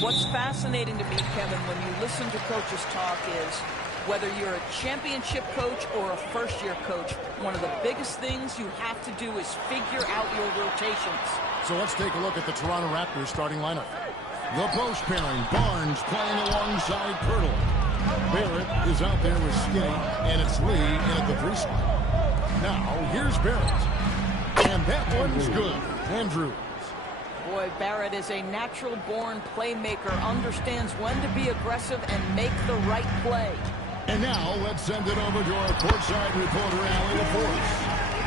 What's fascinating to me, Kevin, when you listen to coaches talk is whether you're a championship coach or a first-year coach, one of the biggest things you have to do is figure out your rotations. So let's take a look at the Toronto Raptors starting lineup. The post pairing, Barnes playing alongside Pirtle. Barrett is out there with Skinny, and it's Lee in at the 3 slot. Now, here's Barrett. And that one's good. Andrews. Boy, Barrett is a natural-born playmaker, understands when to be aggressive and make the right play. And now, let's send it over to our courtside reporter, Allie LaForce.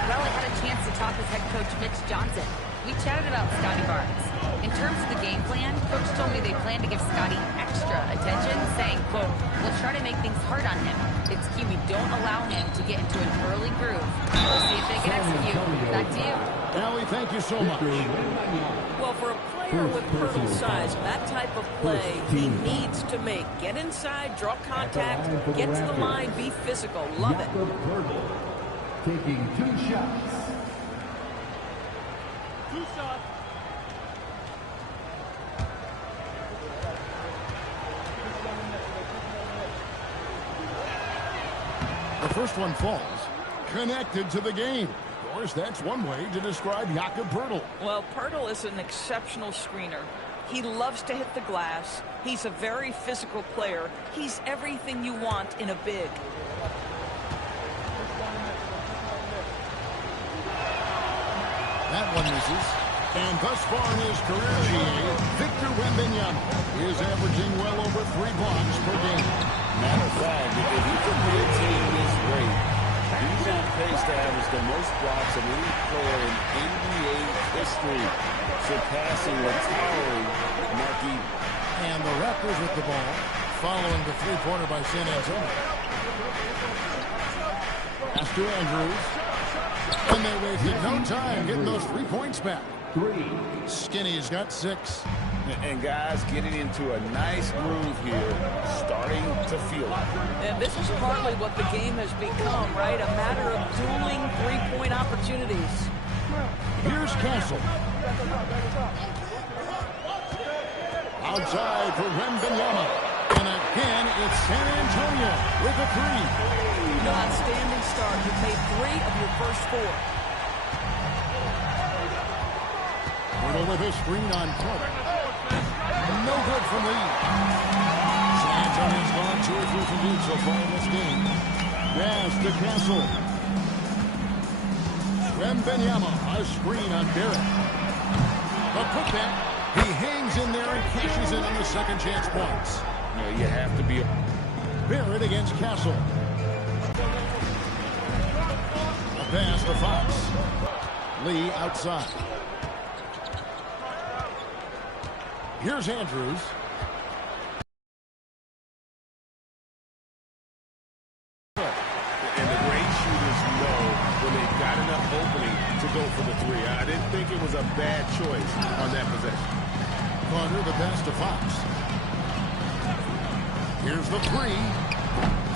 Well, I had a chance to talk with head coach Mitch Johnson. We chatted about Scotty Barnes. In terms of the game plan, Coach told me they plan to give Scotty extra attention, saying, quote, "We'll try to make things hard on him. It's key we don't allow him to get into an early groove. We'll see if they can execute." Back to you. Allie, thank you so much. Well, for a player with Pirtle's size, that type of play he needs to make. Get inside, draw contact, get to the line, be physical. Love it. Taking 2 shots. The first one falls. Connected to the game. Of course, that's one way to describe Jakob Pirtle. Well, Pirtle is an exceptional screener. He loves to hit the glass. He's a very physical player. He's everything you want in a big. That one misses. And thus far in his career, Victor Wembanyama is averaging well over 3 blocks per game. Matter of fact, if he can maintain this rate, he's on pace to average the most blocks of any player in NBA history, surpassing the towering Marquis. And the Raptors with the ball, following the 3-pointer by San Antonio. Pass to Andrews. And they wasted no time getting those 3 points back. Skinny's got 6. And guys getting into a nice groove here, starting to feel it. And this is partly what the game has become, right? A matter of dueling 3-point opportunities. Here's Castle. Outside for Wembanyama. And again, it's San Antonio with a 3. Outstanding start. You made 3 of your first 4. Pirtle with his screen on Carter. No good from Lee. San Antonio's gone 2 or 3 from deep so far in this game. Pass to Castle. Wembanyama, a screen on Barrett. The putback. He hangs in there and cashes in on the second chance points. You have to be. Barrett against Castle. A pass to Fox. Lee outside. Here's Andrews. And the great shooters know when they've got enough opening to go for the 3. I didn't think it was a bad choice on that possession. Carter, the pass to Fox. Here's the 3.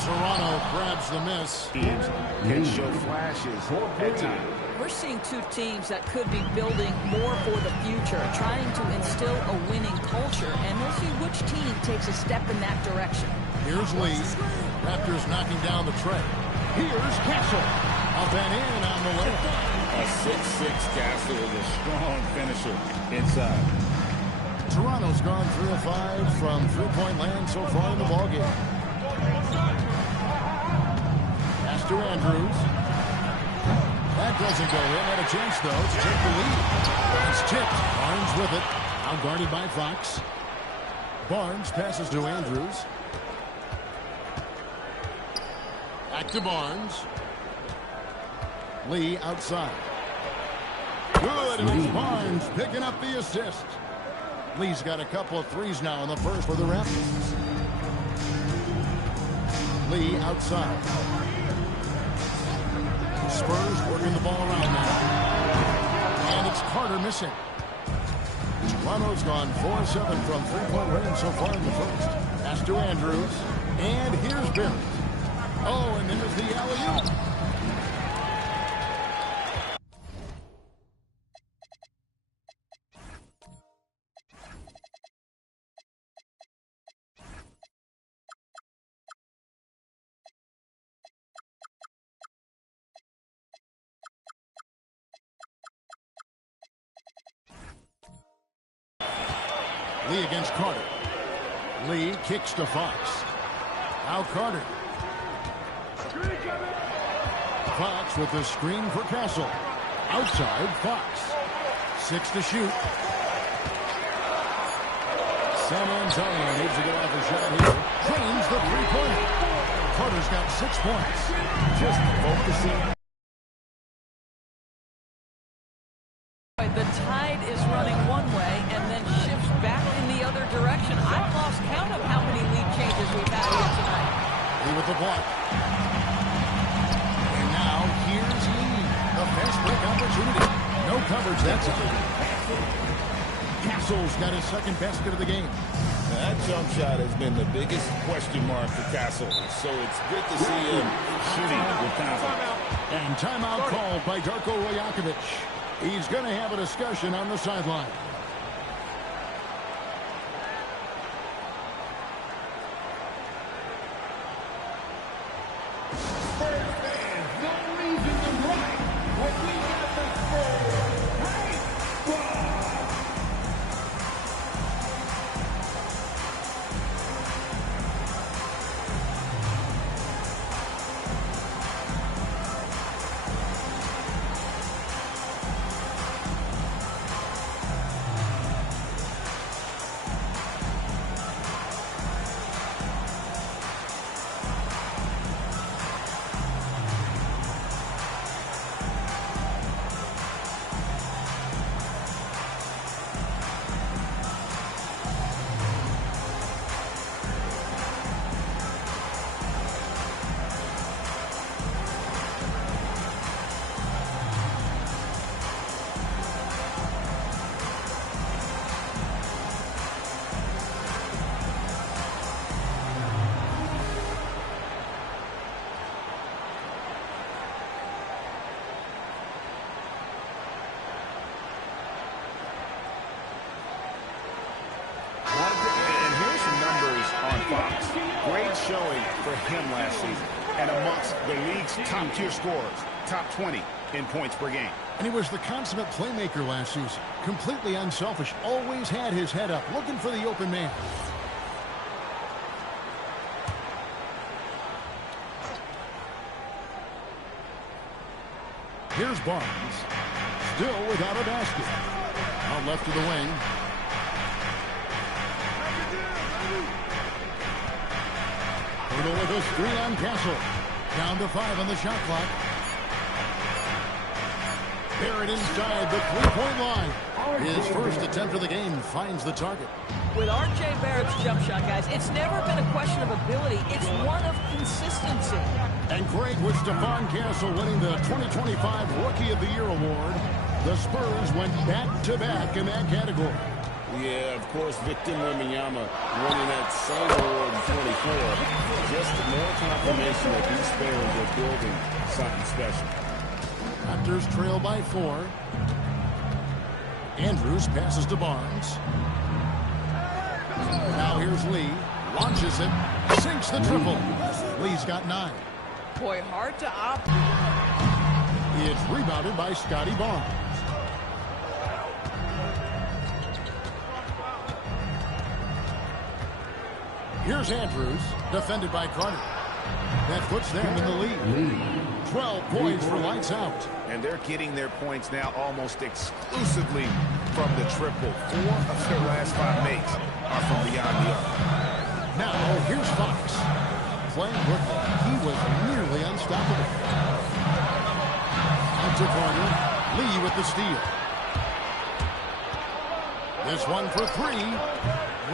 Toronto grabs the miss. Teams can show flashes at times. We're seeing 2 teams that could be building more for the future, trying to instill a winning culture, and we'll see which team takes a step in that direction. Here's Lee. Raptors knocking down the tray. Here's Castle. Up and in on the layup. A 6'6" Castle is a strong finisher inside. Toronto's gone 3 of 5 from 3-point land so far in the ballgame. Pass to Andrews. That doesn't go in. Had a chance, though, to take the lead. It's tipped. Barnes with it. Now guarded by Fox. Barnes passes to Andrews. Back to Barnes. Lee outside. Good, and it's Barnes picking up the assist. Lee's got a couple of 3s now in the first for the Raptors. Lee outside. Spurs working the ball around now. And it's Carter missing. Toronto's gone 4-7 from 3-point range so far in the first. Pass to Andrews. And here's Barrett. Oh, and there's the alley-oop. Lee against Carter. Lee kicks to Fox. Now Carter. Fox with the screen for Castle. Outside, Fox. 6 to shoot. San Antonio needs to get off a shot here. Drains the three-pointer. Carter's got 6 points. Just focusing. The tide is running one way and then shifts back in the other direction. I've lost count of how many lead changes we've had here tonight. Lee with the block. And now here's Lee. A fast break opportunity. No coverage that time. Castle's got his second basket of the game. Now, that jump shot has been the biggest question mark for Castle, so it's good to see him shooting with confidence. And timeout called by Darko Rajakovic. He's going to have a discussion on the sideline. Great showing for him last season. And amongst the league's top-tier scorers, top 20 in points per game. And he was the consummate playmaker last season. Completely unselfish. Always had his head up, looking for the open man. Here's Barnes. Still without a basket. Out left to the wing. Portal with a screen on Castle. Down to 5 on the shot clock. Barrett inside the three-point line. His first attempt of the game finds the target. With R.J. Barrett's jump shot, guys, it's never been a question of ability. It's one of consistency. And great with Stephon Castle winning the 2025 Rookie of the Year award. The Spurs went back-to-back in that category. Yeah, of course, Victor Wembanyama winning that same award in 24. Just more confirmation that these Spurs are building something special. Raptors trail by 4. Andrews passes to Barnes. Now here's Lee. Launches it. Sinks the triple. Lee's got 9. Boy, hard to opt. It's rebounded by Scotty Barnes. Here's Andrews, defended by Carter. That puts them in the lead. 12 points for lights out. And they're getting their points now almost exclusively from the triple. 4 of their last 5 makes are from beyond the arc. Now, here's Fox. Playing Brooklyn, he was nearly unstoppable. Out to Carter. Lee with the steal. This one for 3.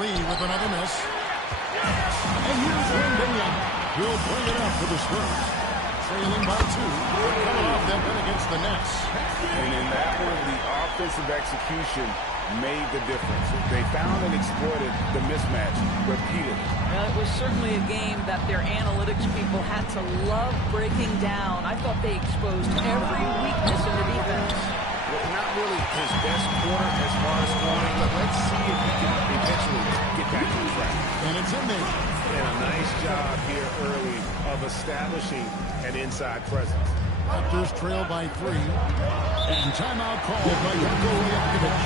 Lee with another miss. And here's Wembanyama. He'll bring it up for the Spurs. Trailing by 2. Coming off that win against the Nets. And in that one, the offensive execution made the difference. They found and exploited the mismatch repeatedly. Well, it was certainly a game that their analytics people had to love breaking down. I thought they exposed every weakness in the defense. Well, not really his best quarter as far as scoring, but let's see if he can eventually get back on track. And it's in there. And a nice job here early of establishing an inside presence. Raptors trail by 3. And timeout called by Darko Rajakovic.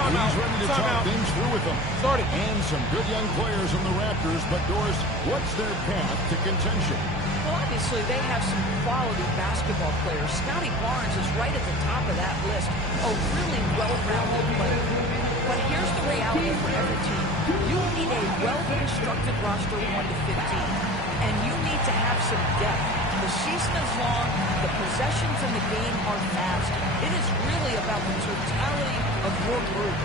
He's ready to talk things through with them. Started. And some good young players on the Raptors, but Doris, what's their path to contention? Well, obviously, they have some quality basketball players. Scotty Barnes is right at the top of that list. A really well-rounded player. But here's the reality for every team. You need a well-constructed roster 1 to 15. And you need to have some depth. The season is long. The possessions in the game are fast. It is really about the totality of your group.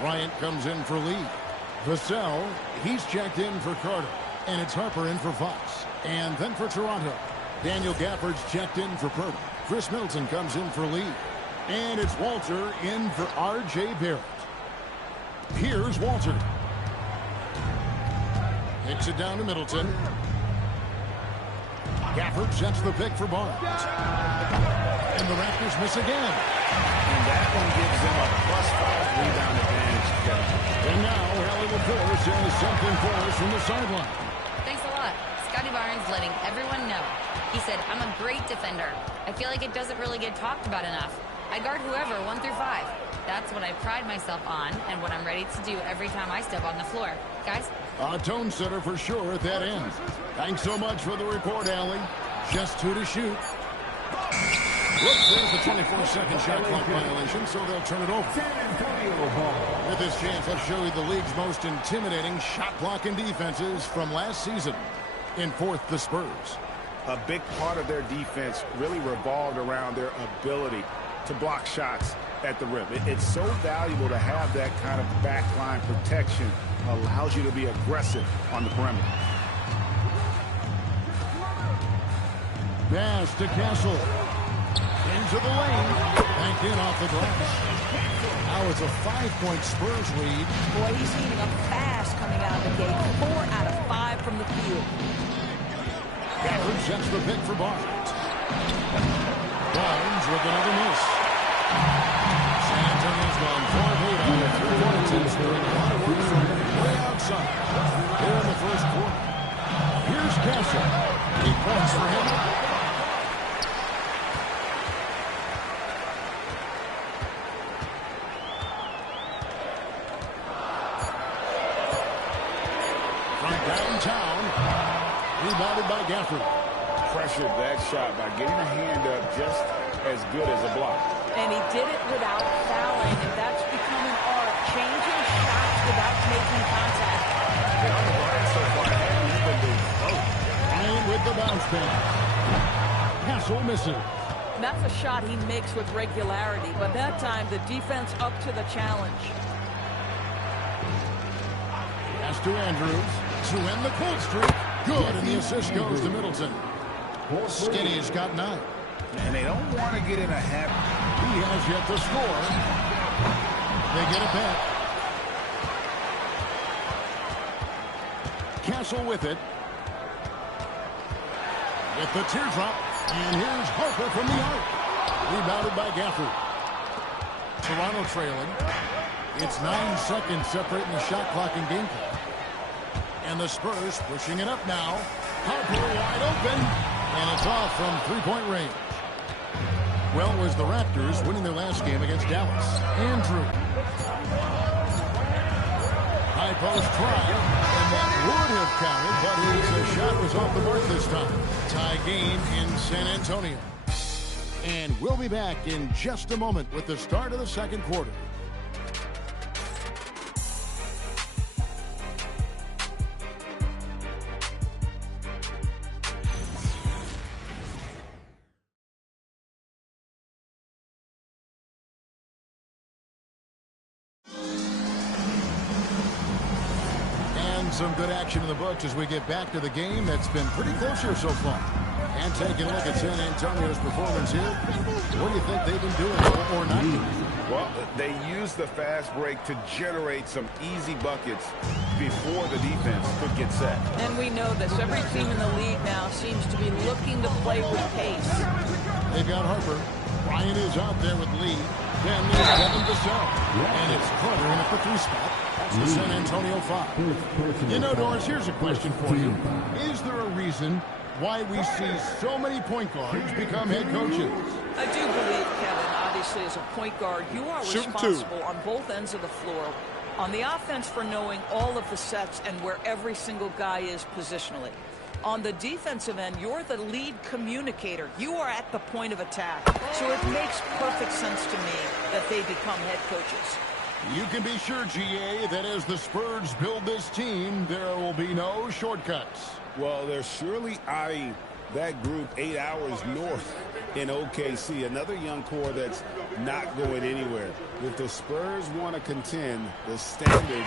Bryant comes in for Lee. Vassell, he's checked in for Carter. And it's Harper in for Fox. And then for Toronto, Daniel Gafford's checked in for Purtle. Chris Middleton comes in for Lee. And it's Walter in for R.J. Barrett. Here's Walter. Hits it down to Middleton. Gafford sets the pick for Barnes. And the Raptors miss again. And that one gives them a +5 rebound advantage. And now Hollywood Force says something for us from the sideline. Thanks a lot. Scotty Barnes letting everyone know. He said, I'm a great defender. I feel like it doesn't really get talked about enough. I guard whoever 1 through 5. That's what I pride myself on and what I'm ready to do every time I step on the floor. Guys? A tone setter for sure at that end. Thanks so much for the report, Allie. Just 2 to shoot. Whoops, there's the 24-second shot clock violation, so they'll turn it over. With this chance, I'll show you the league's most intimidating shot blocking defenses from last season. In fourth, the Spurs. A big part of their defense really revolved around their ability to block shots at the rim. It's so valuable to have that kind of backline protection. Allows you to be aggressive on the perimeter. Pass to Castle. Into the lane. Banked in off the glass. Now it's a 5-point Spurs lead. Boy, he's heating up fast coming out of the gate. 4 out of 5 from the field. Gafford sets the pick for Barnes. Barnes with another miss. San Antonio's gone 4 of 8 on their three-point attempts during a lot of work from way outside. Here in the first quarter. Here's Castle. 8 points for him. From downtown, rebounded by Gafford. Pressured that shot by getting a hand up just as good as a block. And he did it without fouling, and that's become an art. Changing shots without making contact. On the line so far, and even the vote. Ryan with the bounce pass. Castle misses. That's a shot he makes with regularity, but that time the defense up to the challenge. Pass to Andrews to end the cold streak. Good, and the assist goes to Middleton. Skinny's got 9. And they don't want to get in a habit. He has yet to score. They get it back. Castle with it. With the teardrop. And here's Harper from the arc. Rebounded by Gafford. Toronto trailing. It's 9 seconds separating the shot clock and game clock. And the Spurs pushing it up now. Harper wide open. And it's off from three-point range. Well, it was the Raptors winning their last game against Dallas. Andrew. High post try. And that would have counted, but his shot was off the mark this time. Tie game in San Antonio. And we'll be back in just a moment with the start of the second quarter. And some good action in the books as we get back to the game that's been pretty close here so far. And taking a look at San Antonio's performance here, what do you think they've been doing or not doing? Well, they used the fast break to generate some easy buckets before the defense could get set. And we know this. Every team in the league now seems to be looking to play with pace. They've got Harper. Ryan is out there with Lee. Then there's Kevin Vassell. And it's Carter in at the 3 spot. That's the San Antonio 5. You know, Doris, here's a question for you. Is there a reason why we see so many point guards become head coaches? I do believe, Kevin, obviously as a point guard, you are responsible on both ends of the floor. On the offense for knowing all of the sets and where every single guy is positionally. On the defensive end, you're the lead communicator. You are at the point of attack. So it makes perfect sense to me that they become head coaches. You can be sure, GA, that as the Spurs build this team, there will be no shortcuts. Well, they're surely eyeing that group 8 hours north in OKC. Another young core that's not going anywhere. If the Spurs want to contend, the standard's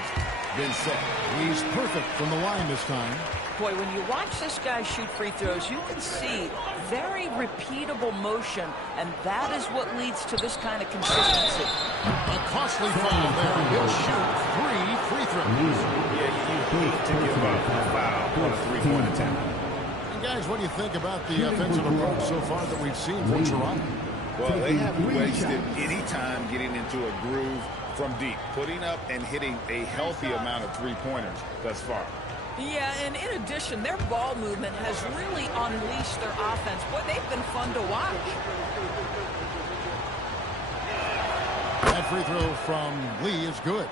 been set. He's perfect from the line this time. Boy, when you watch this guy shoot free throws, you can see very repeatable motion, and that is what leads to this kind of consistency. A costly foul there. He'll shoot 3 free throws. Yeah, you hate to give up a foul on a 3-point attempt. And guys, what do you think about the offensive approach so far that we've seen from Toronto? Well, they haven't wasted any time getting into a groove from deep, putting up and hitting a healthy amount of three-pointers thus far. Yeah, and in addition, their ball movement has really unleashed their offense. Boy, they've been fun to watch. That free throw from Lee is good.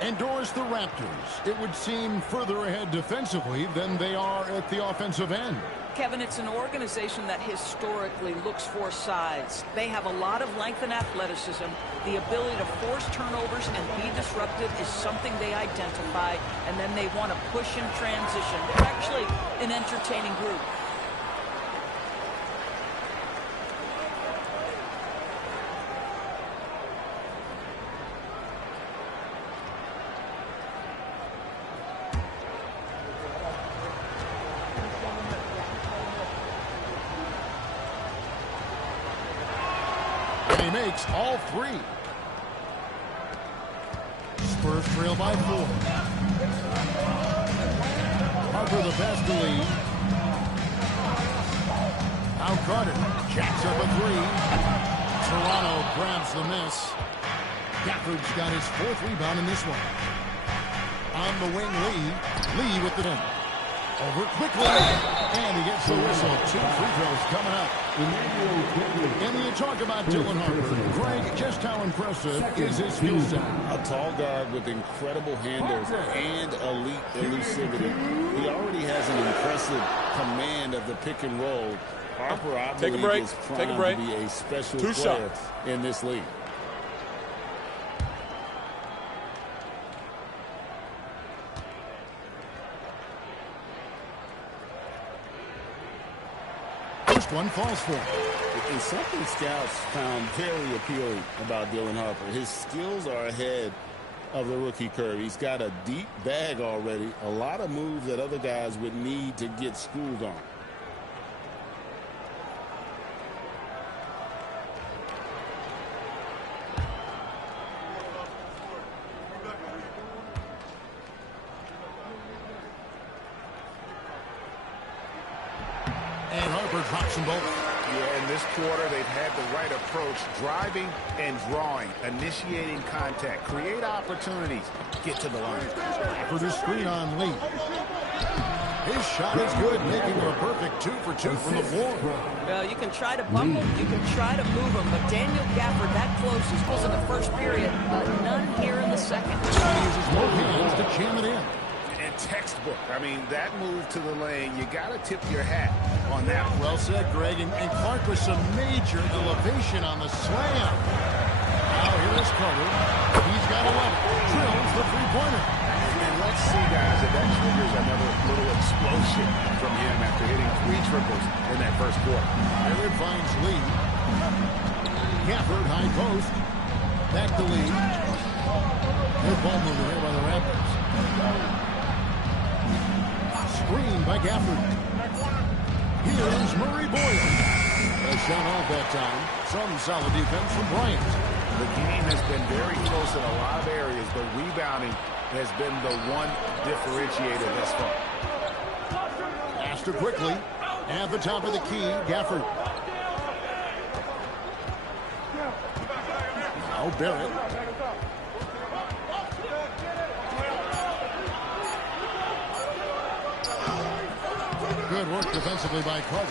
And Doris, the Raptors, it would seem further ahead defensively than they are at the offensive end. Kevin, it's an organization that historically looks for size. They have a lot of length and athleticism. The ability to force turnovers and be disruptive is something they identify, and then they want to push in transition. They're actually an entertaining group. He makes all 3. Spurs trail by 4. Harper the pass to Lee. Now Carter jacks up a 3. Toronto grabs the miss. Gafford's got his 4th rebound in this one. On the wing, Lee with the win. Over quickly, and he gets the whistle. 2 free throws coming up. And when you talk about Dylan Harper, Greg, just how impressive is his skill set? A tall guard with incredible handles and elite elusivity. He already has an impressive command of the pick and roll. Harper, I believe, is primed to be a special player in this league. One falls for him. And something scouts found very appealing about Dylan Harper. His skills are ahead of the rookie curve. He's got a deep bag already. A lot of moves that other guys would need to get schooled on. Drops them both. Yeah, in this quarter, they've had the right approach, driving and drawing, initiating contact, create opportunities, get to the line. For the screen on Lee. His shot is good, making it a perfect 2 for 2 from the floor. Well, you can try to bump him, you can try to move him, but Daniel Gafford that close is close in the first period, but none here in the second. He uses both hands to jam it in. Textbook. I mean, that move to the lane, you got to tip your hat on that. Well said, Greg. And Clark with some major elevation on the slam. Now here is Carter. He's got 11. Drills the three-pointer. And let's see, guys, if that triggers another little explosion from him after hitting 3 triples in that first quarter. Here it finds Lee. Gafford, high post. Back to Lee. Good ball movement here by the Raptors. screen by Gafford. Here's Murray Boyle. A shot off that time. Some solid defense from Bryant. The game has been very close in a lot of areas, but rebounding has been the one differentiator thus far. Faster quickly. At the top of the key, Gafford. Now Barrett. Good work defensively by Carter.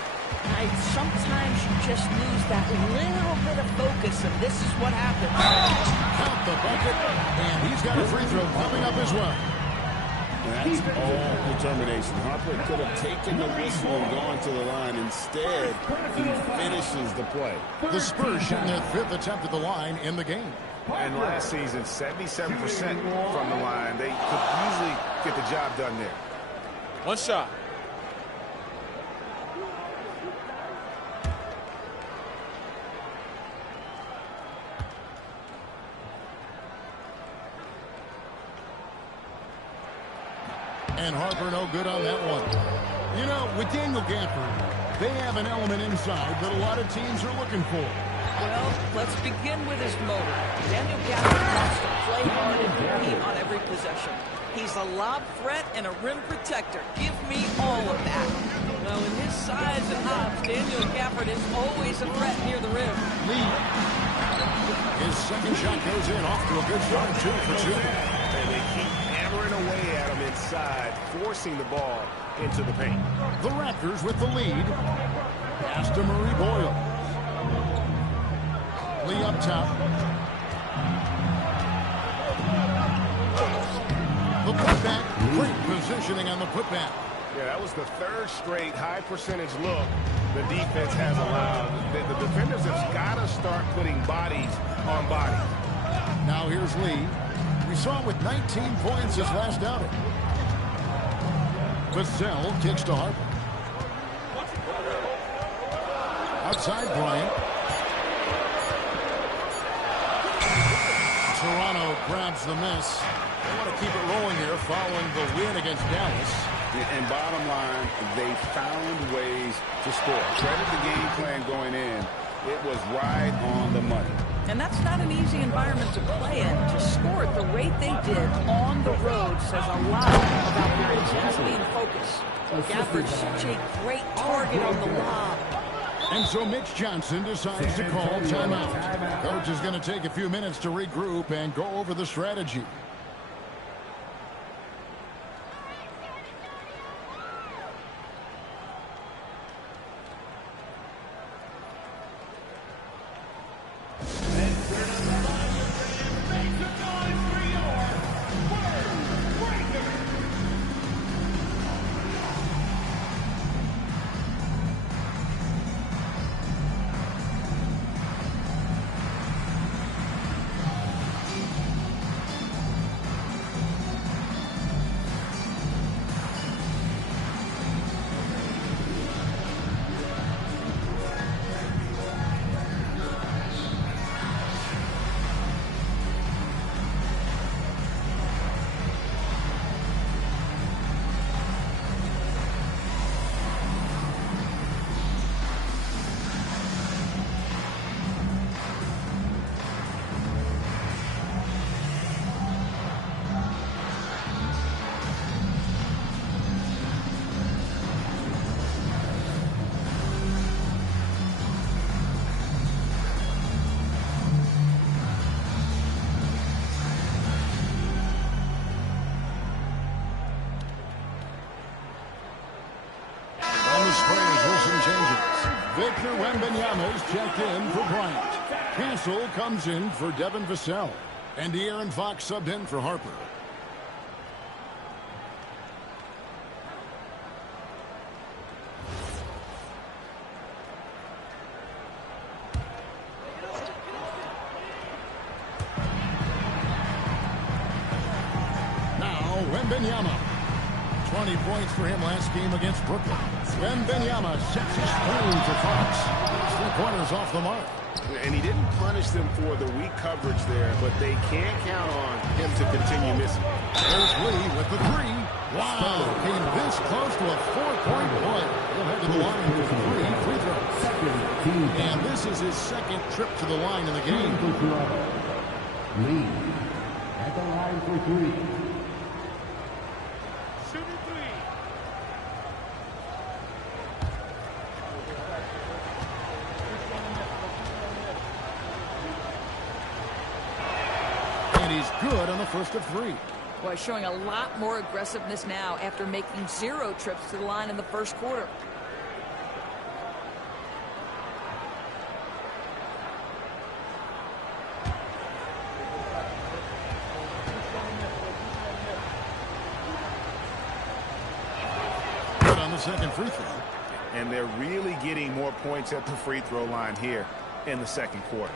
Sometimes you just lose that little bit of focus, and this is what happens. Count the bucket, and he's got a free throw coming up as well. That's all determination. Harper could have taken the whistle and gone to the line. Instead, he finishes the play. The Spurs shooting their 5th attempt at the line in the game. And last season, 77% from the line. They could usually get the job done there. One shot. And Harper no good on that one. You know, with Daniel Gafford, they have an element inside that a lot of teams are looking for. Well, let's begin with his motor. Daniel Gafford wants to play hard and compete on every possession. He's a lob threat and a rim protector. Give me all of that. Well, in his size and hops, Daniel Gafford is always a threat near the rim. Lee. His second shot goes in, off to a good start, 2 for 2. And they keep hammering away at him inside, forcing the ball into the paint. The Raptors with the lead. Pass to Murray Boyle. Lee up top. The putback. Great positioning on the putback. Yeah, that was the 3rd straight high percentage look the defense has allowed. The defenders have got to start putting bodies on bodies. Now here's Lee. We saw him with 19 points his last outing. Vassell kicks to Harper. Outside Bryant. Toronto grabs the miss. They want to keep it rolling here following the win against Dallas. And bottom line, they found ways to score. Credit the game plan going in. It was right on the money. And that's not an easy environment to play in. To score at the rate they did on the road says a lot about their intensity and focus. Gafford's such a great target on the lob. And so Mitch Johnson decides to call timeout. Coach is going to take a few minutes to regroup and go over the strategy. Victor Wembanyama's checked in for Bryant. Cancel comes in for Devin Vassell. And De'Aaron Fox subbed in for Harper. Now Wembanyama. 20 points for him last game against Brooklyn. Wembanyama sets his screen for Fox. 3 pointers off the mark. And he didn't punish them for the weak coverage there, but they can't count on him to continue missing. There's Lee with the 3. Wow, came this close to a 4-point play. He'll head to the line for 3 free throws. And this is his second trip to the line in the game. Lee at the line for 3. And he's good on the first of 3. Boy, showing a lot more aggressiveness now after making 0 trips to the line in the first quarter. Good on the second free throw. And they're really getting more points at the free throw line here in the second quarter.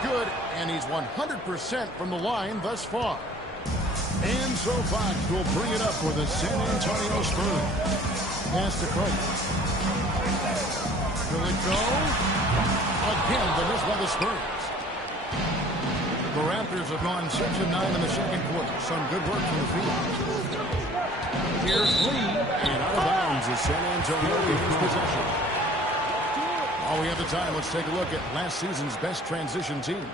Good, and he's 100% from the line thus far. And so Fox will bring it up for the San Antonio Spurs. Pass to Coach. Will it go? Again, the miss by the Spurs. The Raptors have gone 6 of 9 in the second quarter. Some good work from the field. Here's Lee, and out of bounds as San Antonio gains possession. While we have the time, let's take a look at last season's best transition teams.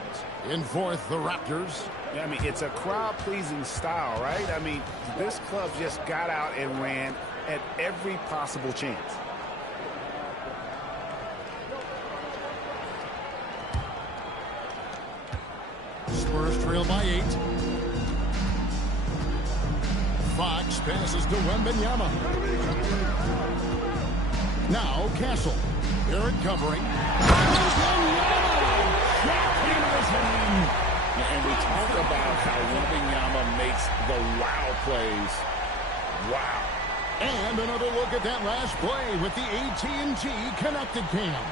In fourth, the Raptors. I mean, it's a crowd-pleasing style, right? I mean, this club just got out and ran at every possible chance. Spurs trail by 8. Fox passes to Wembanyama. Now Castle. Barrett covering. And we talk about how Wembanyama makes the wow plays. Wow. And another look at that last play with the AT&T connected cam.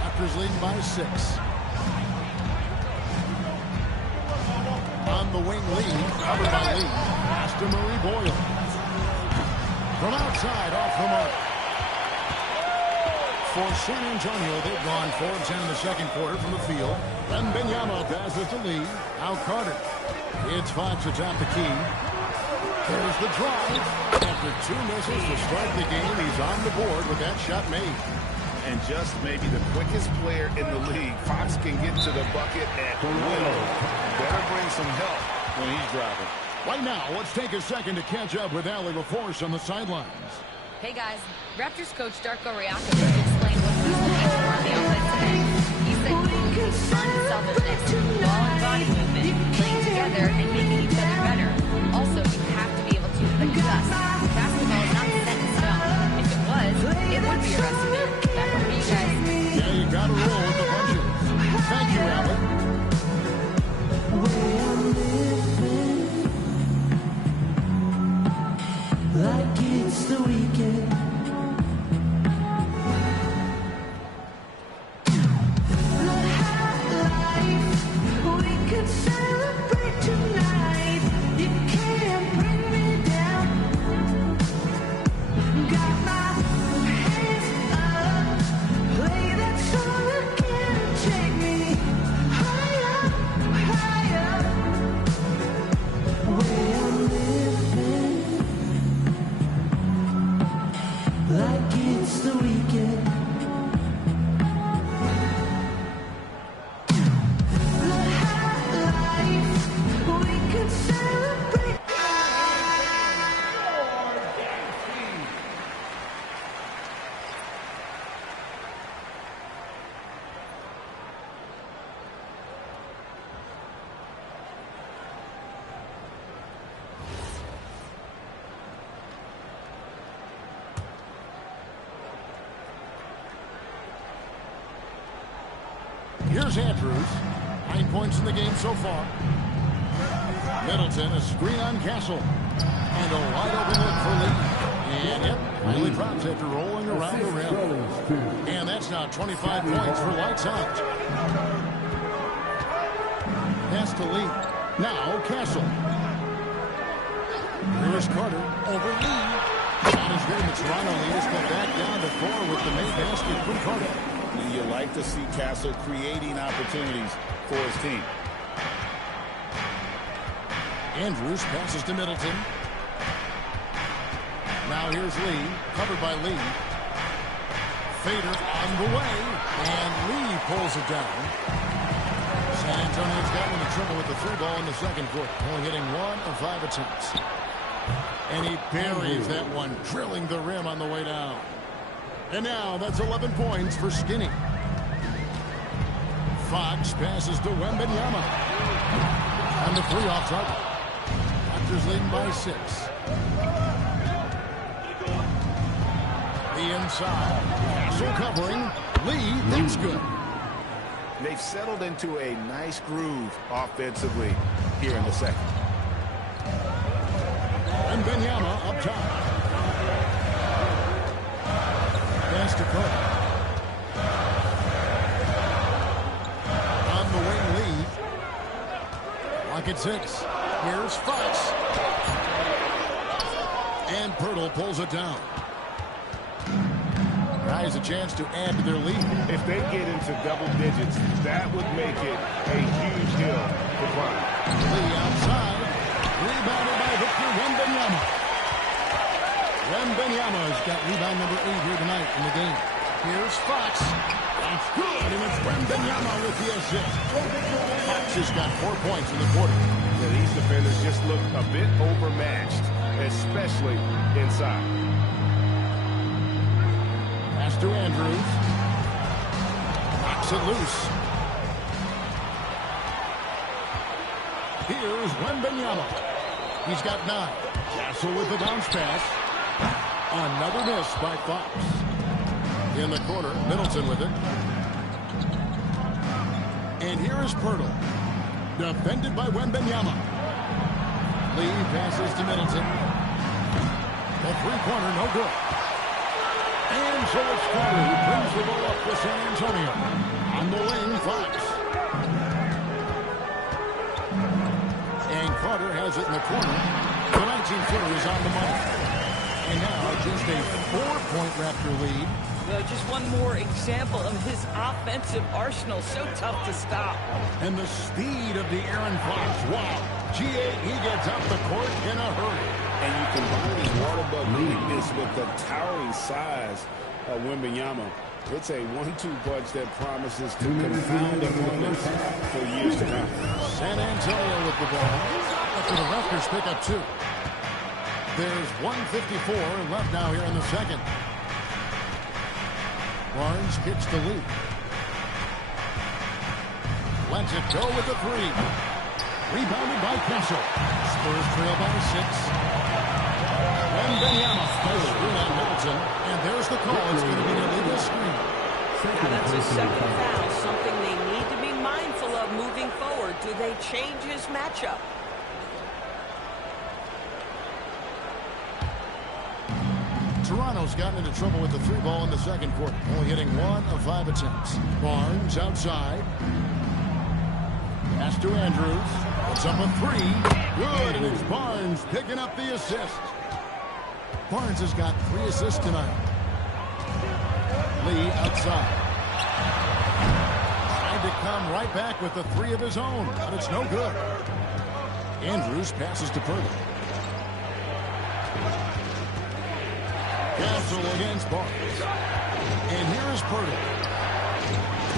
Raptors leading by 6. On the wing lead, covered by Lee. Pass to Murray Boyle. From outside, off the mark. For San Antonio, they've gone 4 of 10 in the second quarter from the field. Wembanyama passes to Lee. Now Carter. It's Fox atop the key. There's the drive. After 2 misses to start the game, he's on the board with that shot made. And just maybe the quickest player in the league. Fox can get to the bucket at will. Better bring some help when he's driving. Right now, let's take a second to catch up with Allie LaForce on the sidelines. Hey guys, Raptors coach Darko Rajakovic explained what he's looking for on the offense today. He said he believes unselfishness, ball and body movement, playing together and making each other better. Also, you have to be able to adjust. Basketball is not set in stone. If it was, it would be a recipe. Back over to you guys. Yeah, you gotta roll with the punches. Thank you, Allie. Like it's the weekend. We could celebrate tonight. You can't bring me down. Got my hands up. Play that song again. Take me higher, higher. Where I'm living. Like it's the weekend. The high life, we could celebrate. Here's Andrews. 9 points in the game so far. Middleton, a screen on Castle. And a wide open look for Lee. And yep, finally drops after rolling around the rim. And that's now 25 points for lights out. Pass to Lee. Now Castle. Carter over Lee. Shot is good. The Toronto lead is cut back down to 4 with the made basket from Carter. You like to see Castle creating opportunities for his team. Andrews passes to Middleton. Now here's Lee, covered by Lee. Fader on the way, and Lee pulls it down. San Antonio's gotten into trouble with the three ball in the second quarter, only hitting 1 of 5 attempts. And he buries that one, drilling the rim on the way down. And now that's 11 points for Skinny. Fox passes to Wembanyama. And the 3 off target. Raptors leading by 6. The inside. Castle covering. Lee, that's good. They've settled into a nice groove offensively here in the second. And Wembanyama up top. Pass to Carter. On the wing lead. Lock at 6. Here's Fox. And Pirtle pulls it down. Guys, a chance to add to their lead. If they get into double digits, that would make it a huge hill to climb. Lee outside. Rebounded by Victor Wembanyama. Wembanyama has got rebound number 8 here tonight in the game. Here's Fox. That's good, and it's Wembanyama with the assist. Fox has got 4 points in the quarter. Yeah, these defenders just look a bit overmatched, especially inside. Pass to Andrews. Knocks it loose. Here's Wembanyama. He's got 9. Castle with the bounce pass. Another miss by Fox. In the corner, Middleton with it. And here is Pirtle. Defended by Wembanyama. Lee passes to Middleton. The three-pointer, no good. And so it's Carter who brings the ball up for San Antonio. On the wing, Fox. And Carter has it in the corner. The 19-footer is on the money. And now just a 4-point Raptor lead. Just one more example of his offensive arsenal. So tough to stop. And the speed of the Aaron Fox. Wow. G.A. he gets up the court in a hurry. And you combine his water bug weakness with the towering size of Wembanyama. It's a 1-2 punch that promises to confound opponents for years to come. San Antonio with the ball. After the Raptors pick up 2. There's 1:54 left now here in the second. Barnes kicks the lead. Lets it go with the 3. Rebounded by Castle. Spurs trail by 6. Wembanyama goes through on Middleton. And there's the call. It's going to be an illegal screen. Now that's his second foul. Something they need to be mindful of moving forward. Do they change his matchup? Toronto's gotten into trouble with the 3 ball in the second quarter. Only hitting 1 of 5 attempts. Barnes outside. Pass to Andrews. Puts up a 3. Good, and it's Barnes picking up the assist. Barnes has got 3 assists tonight. Lee outside. Trying to come right back with the 3 of his own, but it's no good. Andrews passes to Pirtle. Castle against Barnes. And here is Pirtle.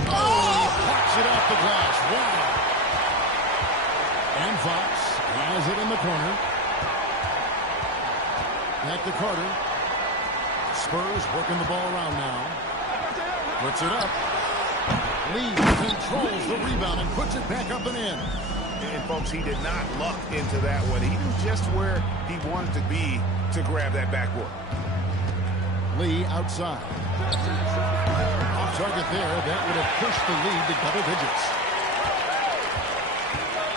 Oh, he plucks it off the glass. Wow. And Fox has it in the corner. Back to Carter. Spurs working the ball around now. Puts it up. Lee controls the rebound and puts it back up and in. And folks, he did not luck into that one. He knew just where he wanted to be to grab that backboard. Lee outside. Off target there. That would have pushed the lead to double digits.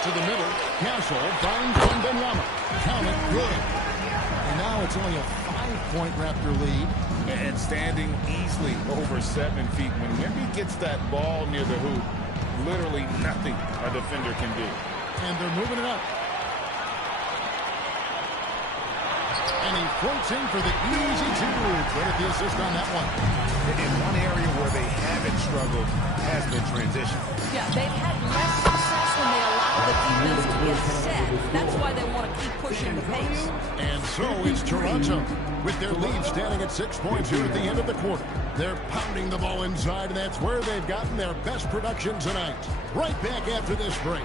To the middle. Castle finds Wembanyama. Count it. Good. And now it's only a 5-point Raptor lead. And standing easily over 7 feet. When Wemby gets that ball near the hoop, literally nothing a defender can do. And they're moving it up. And he floats in for the easy two. Credit the assist on that one. In one area where they haven't struggled has been transition. Yeah, they've had less success when they allow the defense to get set. That's why they want to keep pushing the pace. And so it's Toronto with their lead standing at 6 points here at the end of the quarter. They're pounding the ball inside, and that's where they've gotten their best production tonight. Right back after this break.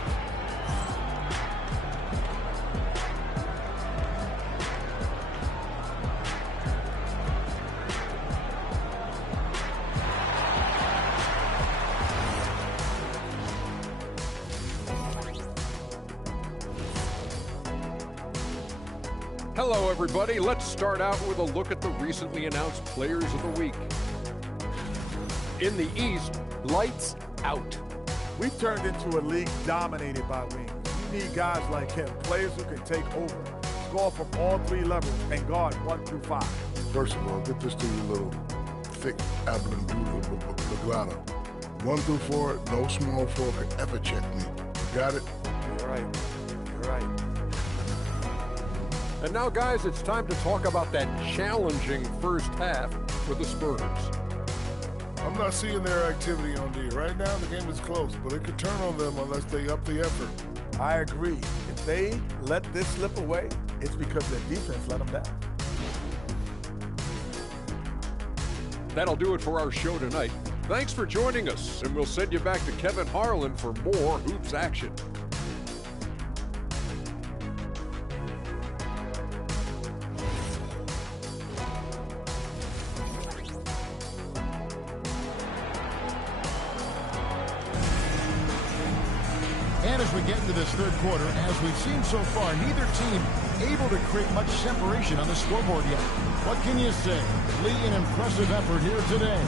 Hello, everybody. Let's start out with a look at the recently announced Players of the Week. In the East, lights out. We've turned into a league dominated by wings. You need guys like him, players who can take over, score from all three levels, and guard 1 through 5. First of all, get this to you little thick Abilene Baglata. 1 through 4, no small four could ever check me. Got it? You're right. You're right. And now, guys, it's time to talk about that challenging first half for the Spurs. I'm not seeing their activity on D. Right now, the game is close, but it could turn on them unless they up the effort. I agree. If they let this slip away, it's because their defense let them down. That'll do it for our show tonight. Thanks for joining us, and we'll send you back to Kevin Harlan for more hoops action. And as we get into this third quarter, as we've seen so far, neither team able to create much separation on the scoreboard yet. What can you say? Lee, an impressive effort here today.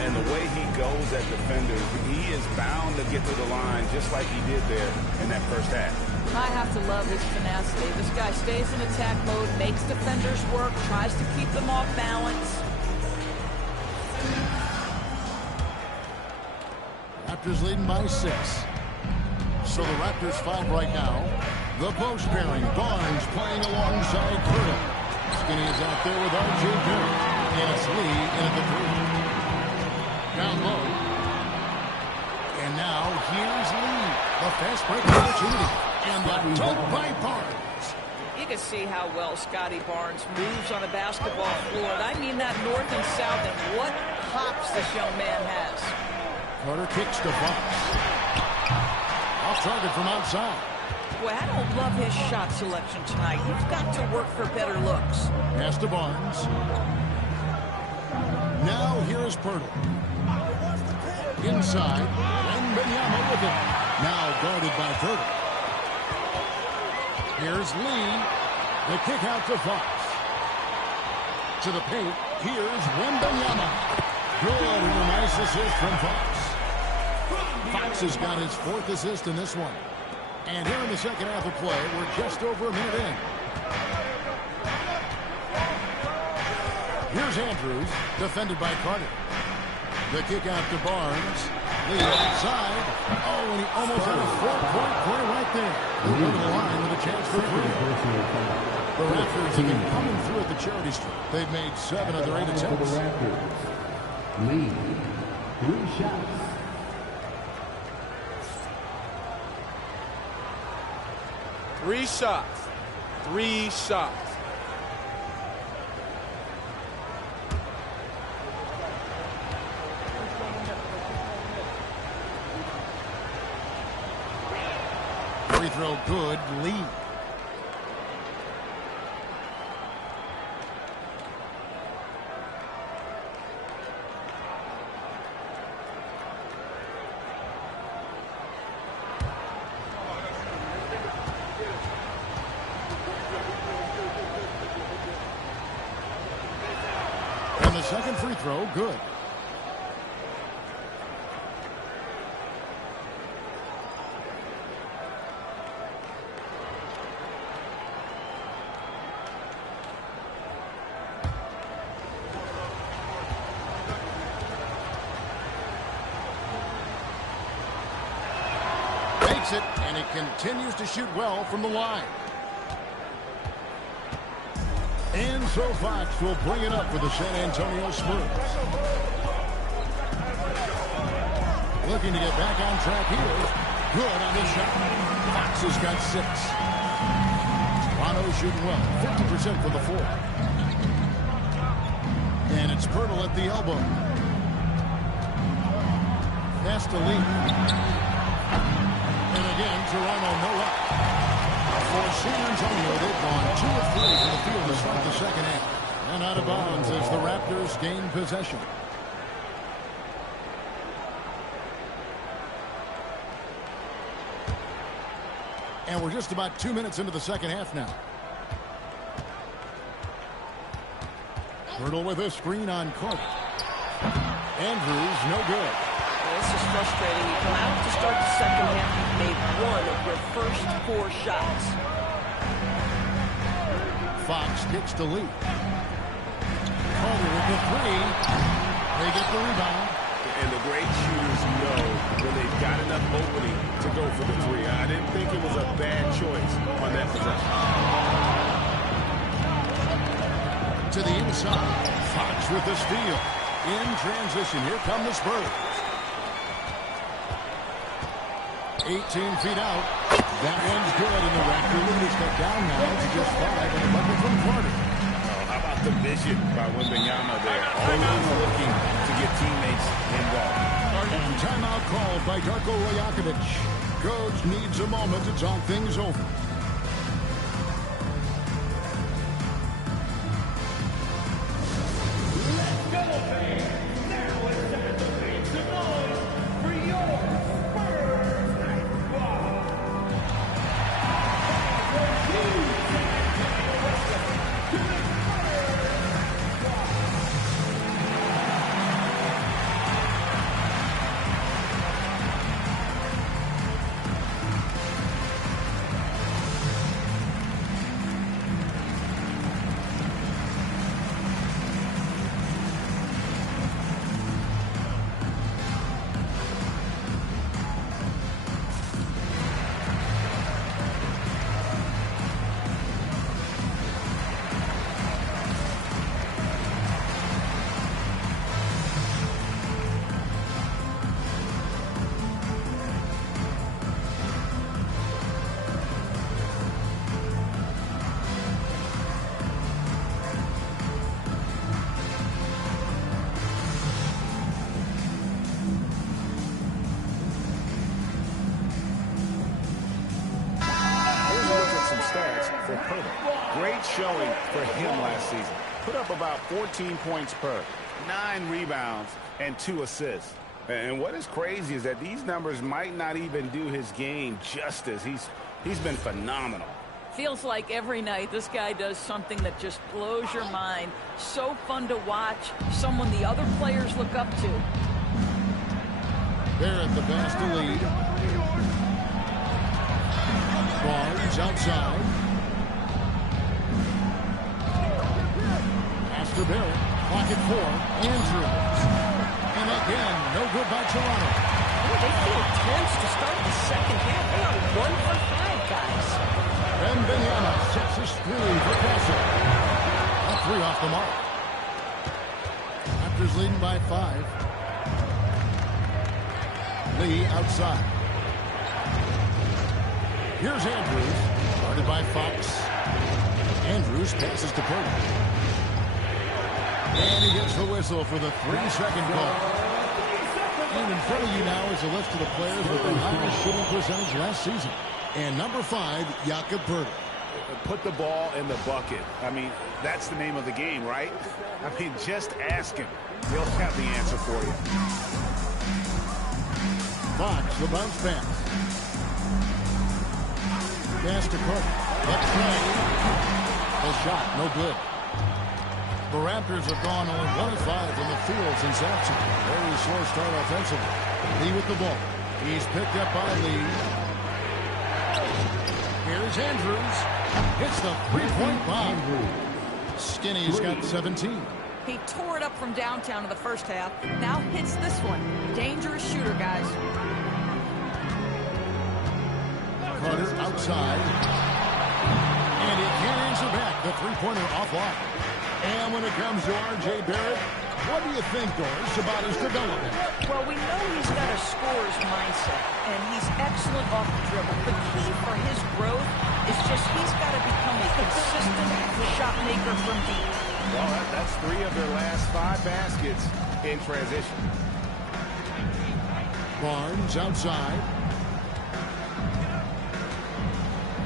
And the way he goes at defenders, he is bound to get to the line just like he did there in that first half. I have to love his tenacity. This guy stays in attack mode, makes defenders work, tries to keep them off balance. Raptors leading by 6. So the Raptors 5 right now. The post pairing. Barnes playing alongside Curtin. Skinny is out there with R.J. Barrett. And it's Lee in at the 3. Down low. And now here's Lee. The fast break opportunity. And the dunk by Barnes. You can see how well Scotty Barnes moves on a basketball floor. And I mean that north and south, and what hops this young man has. Carter kicks to Fox. Off target from outside. Boy, I don't love his shot selection tonight. He's got to work for better looks. Pass to Barnes. Now here is Pirtle. Inside. And Benyama with it. Now guarded by Pirtle. Here's Lee. The kick out to Fox. To the paint. Here's Wembanyama. Good. And a nice assist from Fox. Fox has got his 4th assist in this one. And here in the second half of play, we're just over a minute in. Here's Andrews, defended by Carter. The kick out to Barnes. Lee outside. Oh, and he almost had a 4-point play right there. He'll go to the line with a chance for 3. The Raptors have been coming through at the charity stripe. They've made 7 of their 8 attempts. Lee, 3 shots. Three shots. 3 shots. Free throw good. Lee. And the second free throw good. Makes it, and he continues to shoot well from the line. And so Fox will bring it up for the San Antonio Spurs. Looking to get back on track here. Good on this shot. Fox has got 6. Toronto shooting well. 50% for the 4. And it's Pirtle at the elbow. Pass to Lee. And again, Toronto no luck. For San Antonio, they've gone 2 of 3 from the field to start the second half. And out of bounds as the Raptors gain possession. And we're just about 2 minutes into the second half now. Pirtle with a screen on Carter. Andrews, no good. Well, this is frustrating. You come out to start the second half, you've made 1 of your first 4 shots. Fox kicks to Lee. Carter with the 3. They get the rebound. And the great shooters know when they've got enough opening to go for the 3. I didn't think it was a bad choice on that possession. To the inside. Fox with the steal. In transition. Here come the Spurs. 18 feet out. That one's good, and the Raptor lead is cut down now to just 5 and a bucket from Carter. How about the vision by Wembanyama there? Always looking to get teammates involved. And timeout called by Darko Rajakovic. Coach needs a moment to talk things over. For Pirtle. Great showing for him last season. Put up about 14 points per, 9 rebounds, and 2 assists. And what is crazy is that these numbers might not even do his game justice. He's been phenomenal. Feels like every night this guy does something that just blows your mind. So fun to watch. Someone the other players look up to. Barrett the pass to lead. Barnes outside. Pass to Barrett. Clock at 4. Andrews. And again, no good by Toronto. Boy, they feel tense to start the second half. They are 1 for 5, guys. Wembanyama sets a screen for Castle. A 3 off the mark. Raptors leading by 5. Lee outside. Here's Andrews. Guarded by Fox. Andrews passes to Pirtle. And he gets the whistle for the 3-second call. And in front of you now is a list of the players with the highest shooting percentage last season. And number 5, Jakob Pirtle. Put the ball in the bucket. I mean, that's the name of the game, right? I mean, just ask him. He'll have the answer for you. Fox, the bounce pass. Pass to Carter. Left side. The shot, no good. The Raptors have gone only 1 of 5 from the field since halftime. Very slow start offensively. Lee with the ball. He's picked up by Lee. Here's Andrews. Hits the 3-point bomb. Skinny's got 17. He tore it up from downtown in the first half. Now hits this one. Dangerous shooter, guys. Carter outside. And he carries her back. The three-pointer offline. And when it comes to R.J. Barrett, what do you think, Doris, about his development? Well, we know he's got a scorer's mindset, and he's excellent off the dribble. The key for his growth is just he's got to become a consistent shot maker from deep. Well, that's 3 of their last 5 baskets in transition. Barnes outside.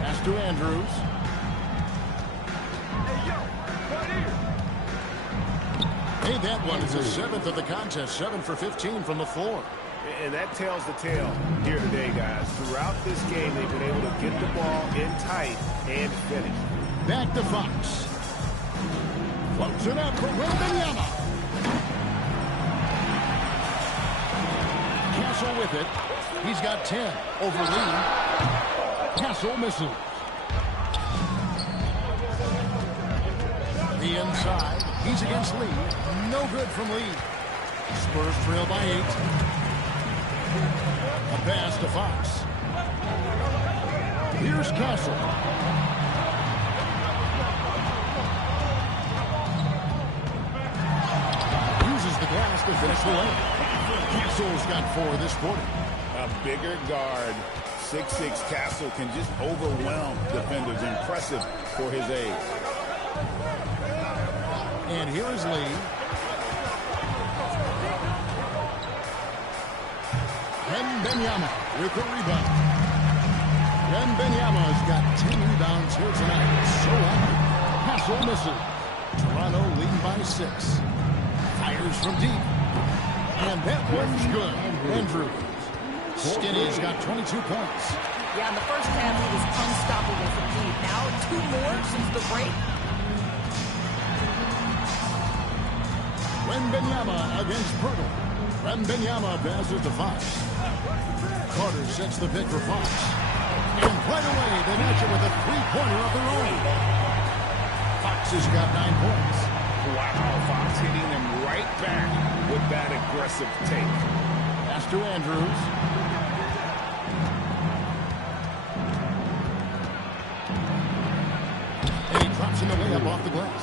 Pass to Andrews. Hey, that one is the 7th of the contest, 7 for 15 from the floor. And that tells the tale here today, guys. Throughout this game, they've been able to get the ball in tight and finish. Back to Fox. Floats it up for Wembanyama. Castle with it. He's got 10 over Lee. Castle misses. The inside. He's against Lee. No good from Lee. Spurs trail by 8. A pass to Fox. Here's Castle. Uses the glass to finish the lane. Castle's got 4 this quarter. A bigger guard, 6'6" Castle, can just overwhelm defenders. Impressive for his age. And here is Lee. Wembanyama with the rebound. Wembanyama's got 10 rebounds here tonight. So happy. Castle misses. Toronto leading by 6. Fires from deep. And that one's good. Andrews. Skinny's got 22 points. Yeah, in the first half, he was unstoppable from deep. Now, 2 more since the break. Wembanyama against Pirtle. Wembanyama passes to Fox. Carter sets the pick for Fox. And right away, they match it with a 3-pointer of their own. Fox has got 9 points. Wow, Fox hitting them right back with that aggressive take. Pass to Andrews. And he drops in the layup off the glass.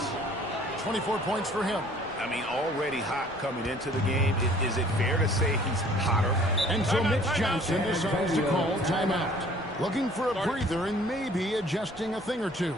24 points for him. I mean, already hot coming into the game. Is it fair to say he's hotter? And so Mitch Johnson decides to call timeout. Looking for a breather and maybe adjusting a thing or two.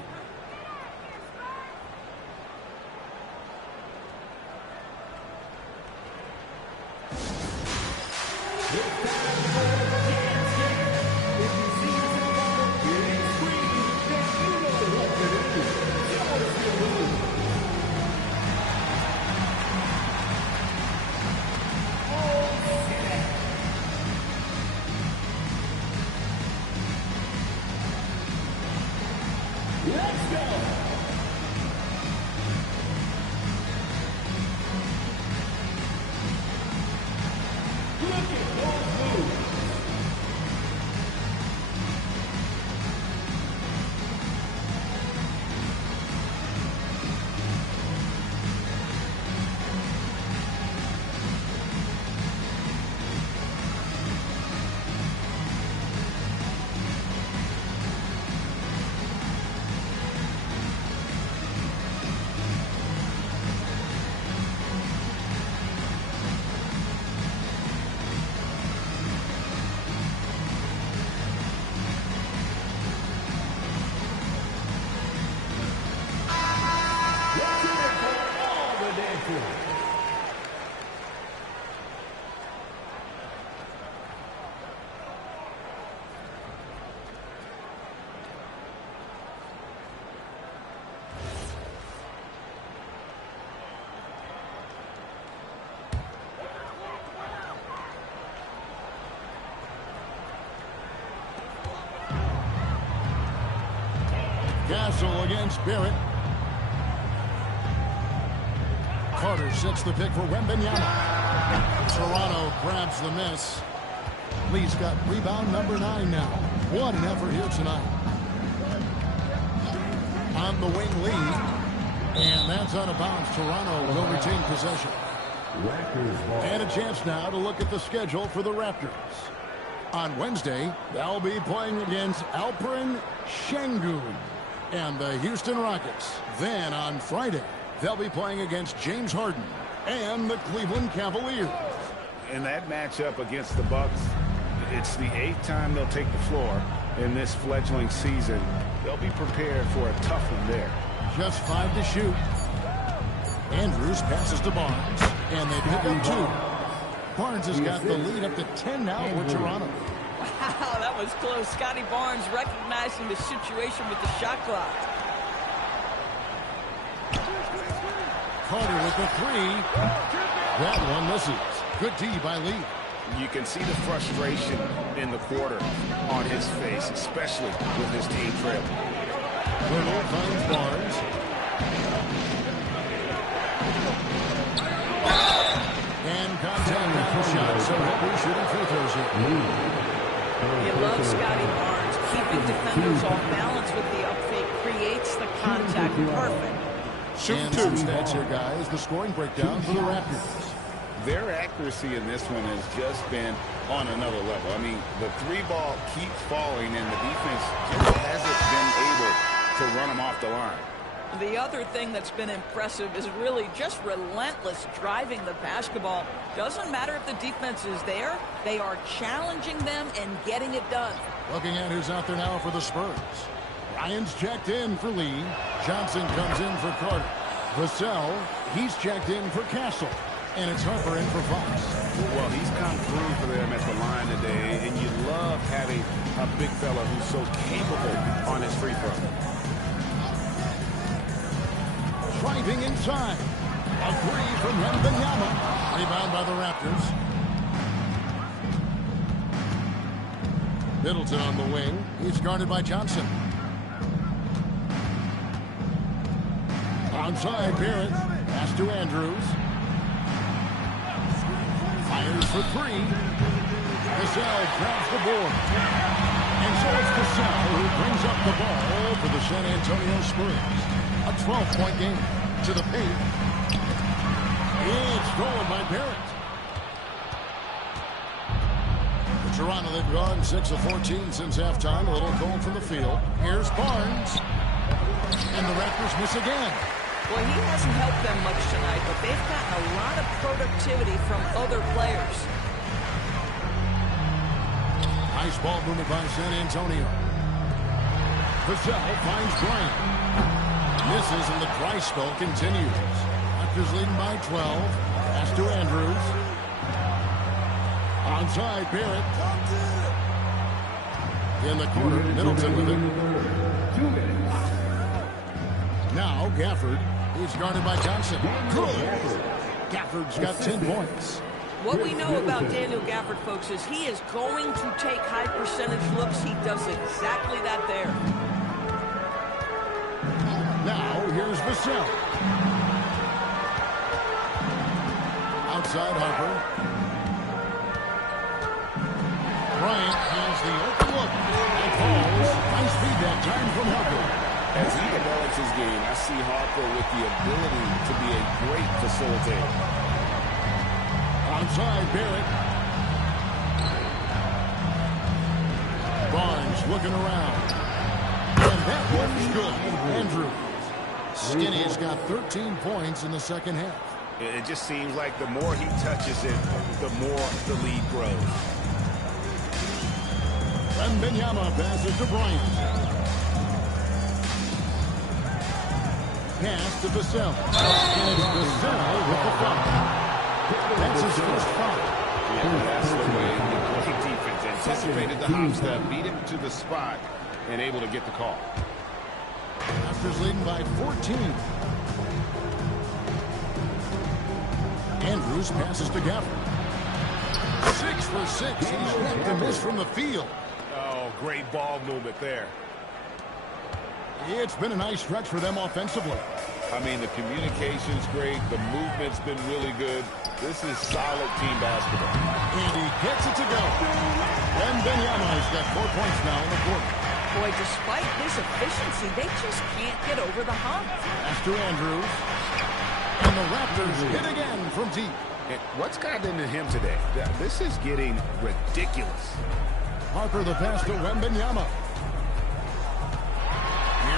Castle against Barrett. Carter sets the pick for Wembanyama. Toronto grabs the miss. Lee's got rebound number 9 now. What an effort here tonight. On the wing, Lee. And that's out of bounds. Toronto will retain possession. And a chance now to look at the schedule for the Raptors. On Wednesday, they'll be playing against Alperen Şengün. and the Houston Rockets. Then on Friday, they'll be playing against James Harden and the Cleveland Cavaliers. In that matchup against the Bucks, it's the 8th time they'll take the floor in this fledgling season. They'll be prepared for a tough one there. Just 5 to shoot. Andrews passes to Barnes, and they pick up 2. Barnes has got the lead up to 10 now for Toronto. Wow, that was close. Scotty Barnes recognizing the situation with the shot clock. Carter with the 3. That one misses. Good D by Lee. You can see the frustration in the quarter on his face, especially with his team trailing. Little finds Barnes. And contact with the shot, so he'll be shooting free throws here. You love Scotty Barnes. Keeping defenders off balance with the up fake creates the contact. Perfect. And some stats here, guys. The scoring breakdown for the Raptors. Their accuracy in this one has just been on another level. I mean, the 3-ball keeps falling, and the defense just hasn't been able to run them off the line. The other thing that's been impressive is really just relentless driving the basketball. Doesn't matter if the defense is there, they are challenging them and getting it done. Looking at who's out there now for the Spurs. Ryan's checked in for Lee. Johnson comes in for Carter. Vassell, he's checked in for Castle. And it's Harper in for Fox. Well, he's come through for them at the line today, and you love having a big fella who's so capable on his free throw. Driving inside. A 3 from Wembanyama. Rebound by the Raptors. Middleton on the wing. He's guarded by Johnson. Onside, Barrett. Pass to Andrews. Fires for 3. Vassell grabs the board. And so it's Vassell who brings up the ball for the San Antonio Spurs. A 12-point game. To the paint. It's stolen by Barrett. The Toronto, they've gone 6 of 14 since halftime. A little cold from the field. Here's Barnes. And the Raptors miss again. Well, he hasn't helped them much tonight, but they've gotten a lot of productivity from other players. Nice ball movement by San Antonio. Vassell finds Bryant. Misses, and the dry spell continues. Raptors leading by 12. Pass to Andrews. Onside, Barrett. In the corner, Middleton with it. Now, Gafford. He's guarded by Johnson. Good. Gafford's got 10 points. What we know about Daniel Gafford, folks, is he is going to take high percentage looks. He does exactly that there. Now, here's Vassell. Outside Harper. Bryant has the open look. And falls. Nice feed that time from Harper. As he develops his game, I see Harper with the ability to be a great facilitator. Onside, Barrett. Barnes looking around. And that one's good. Andrews. Skinny's got 13 points in the second half. It just seems like the more he touches it, the more the lead grows. Wembanyama passes to Bryant. Pass to Vassell. And it's Vassell with the foul. That's his first foul. Yeah, that's the way the defense anticipated the hop step, beat him to the spot, and able to get the call. Raptors leading by 14. Andrews passes to Gafford. 6 for 6. He's hit the miss from the field. Oh, great ball movement there. It's been a nice stretch for them offensively. I mean, the communication's great. The movement's been really good. This is solid team basketball. And he gets it to go. Wembanyama's got 4 points now in the quarter. Boy, despite his efficiency, they just can't get over the hump. Pass to Andrews. And the Raptors hit again from deep. And what's gotten into him today? This is getting ridiculous. Harper the pass to Wembanyama.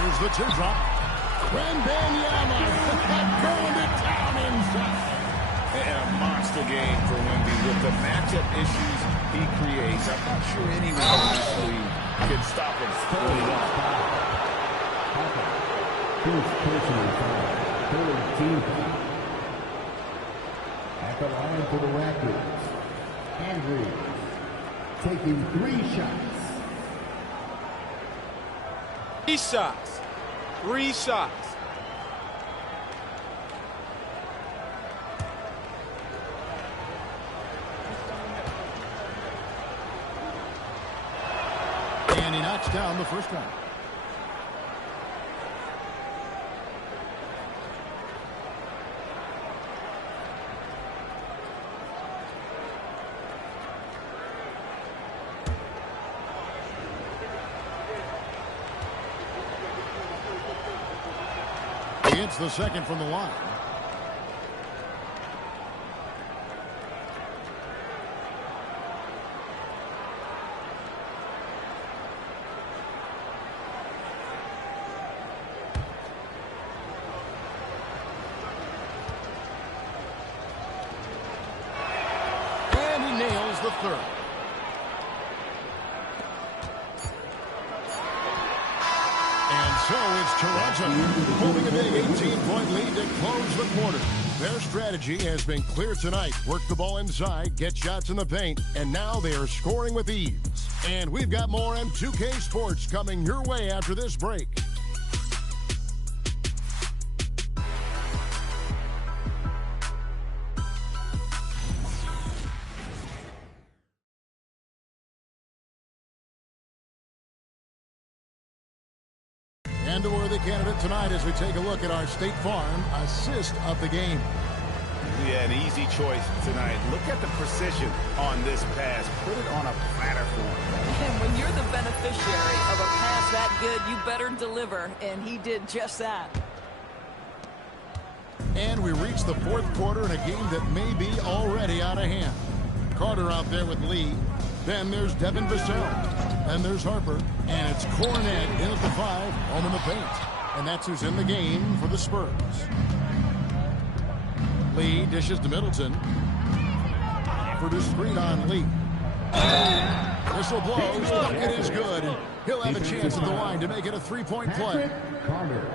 Here's the teardrop. Wembanyama going to town inside. And a monster game for Wemby with the matchup issues he creates. I'm not sure anyone in this league can stop him. First personal foul. Third team foul. At the line for the Raptors, Andrews taking 3 shots. 3 shots. 3 shots. And he knocks down the first one. He hits the second from the line. The third. And so it's Toronto holding a big 18-point lead to close the quarter. Their strategy has been clear tonight. Work the ball inside, get shots in the paint, and now they are scoring with ease. And we've got more M2K Sports coming your way after this break. And a worthy candidate tonight as we take a look at our State Farm assist of the game. Yeah, an easy choice tonight. Look at the precision on this pass. Put it on a platter for him. And when you're the beneficiary of a pass that good, you better deliver, and he did just that. And we reach the fourth quarter in a game that may be already out of hand. Carter out there with Lee. Then there's Devin Vassell. Then there's Harper. And it's Cornette in at the 5, home in the paint. And that's who's in the game for the Spurs. Lee dishes to Middleton. For the screen on Lee. Whistle blows. Bucket is good. He'll have a chance at the line to make it a 3-point play.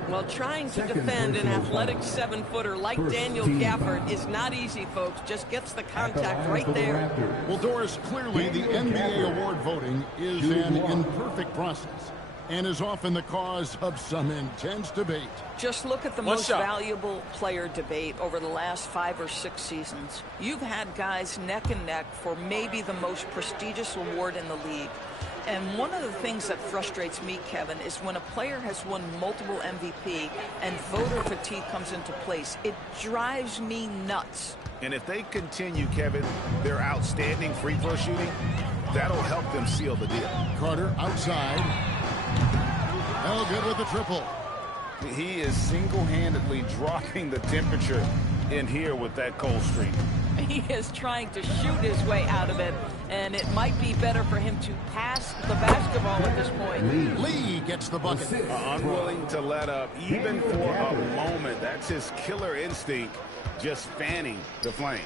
Well, trying to defend an athletic 7-footer like Daniel Gafford is not easy, folks. Just gets the contact right there. Well, Doris, clearly the NBA award voting is an imperfect process and is often the cause of some intense debate. Just look at the most valuable player debate over the last 5 or 6 seasons. You've had guys neck and neck for maybe the most prestigious award in the league. And one of the things that frustrates me, Kevin, is when a player has won multiple MVP and voter fatigue comes into place. It drives me nuts. And if they continue, Kevin, their outstanding free throw shooting, that'll help them seal the deal. Carter outside. No good with the triple. He is single-handedly dropping the temperature in here with that cold streak. He is trying to shoot his way out of it, and it might be better for him to pass the basketball at this point. Lee gets the bucket. Unwilling to let up, even for a moment. That's his killer instinct, just fanning the flame.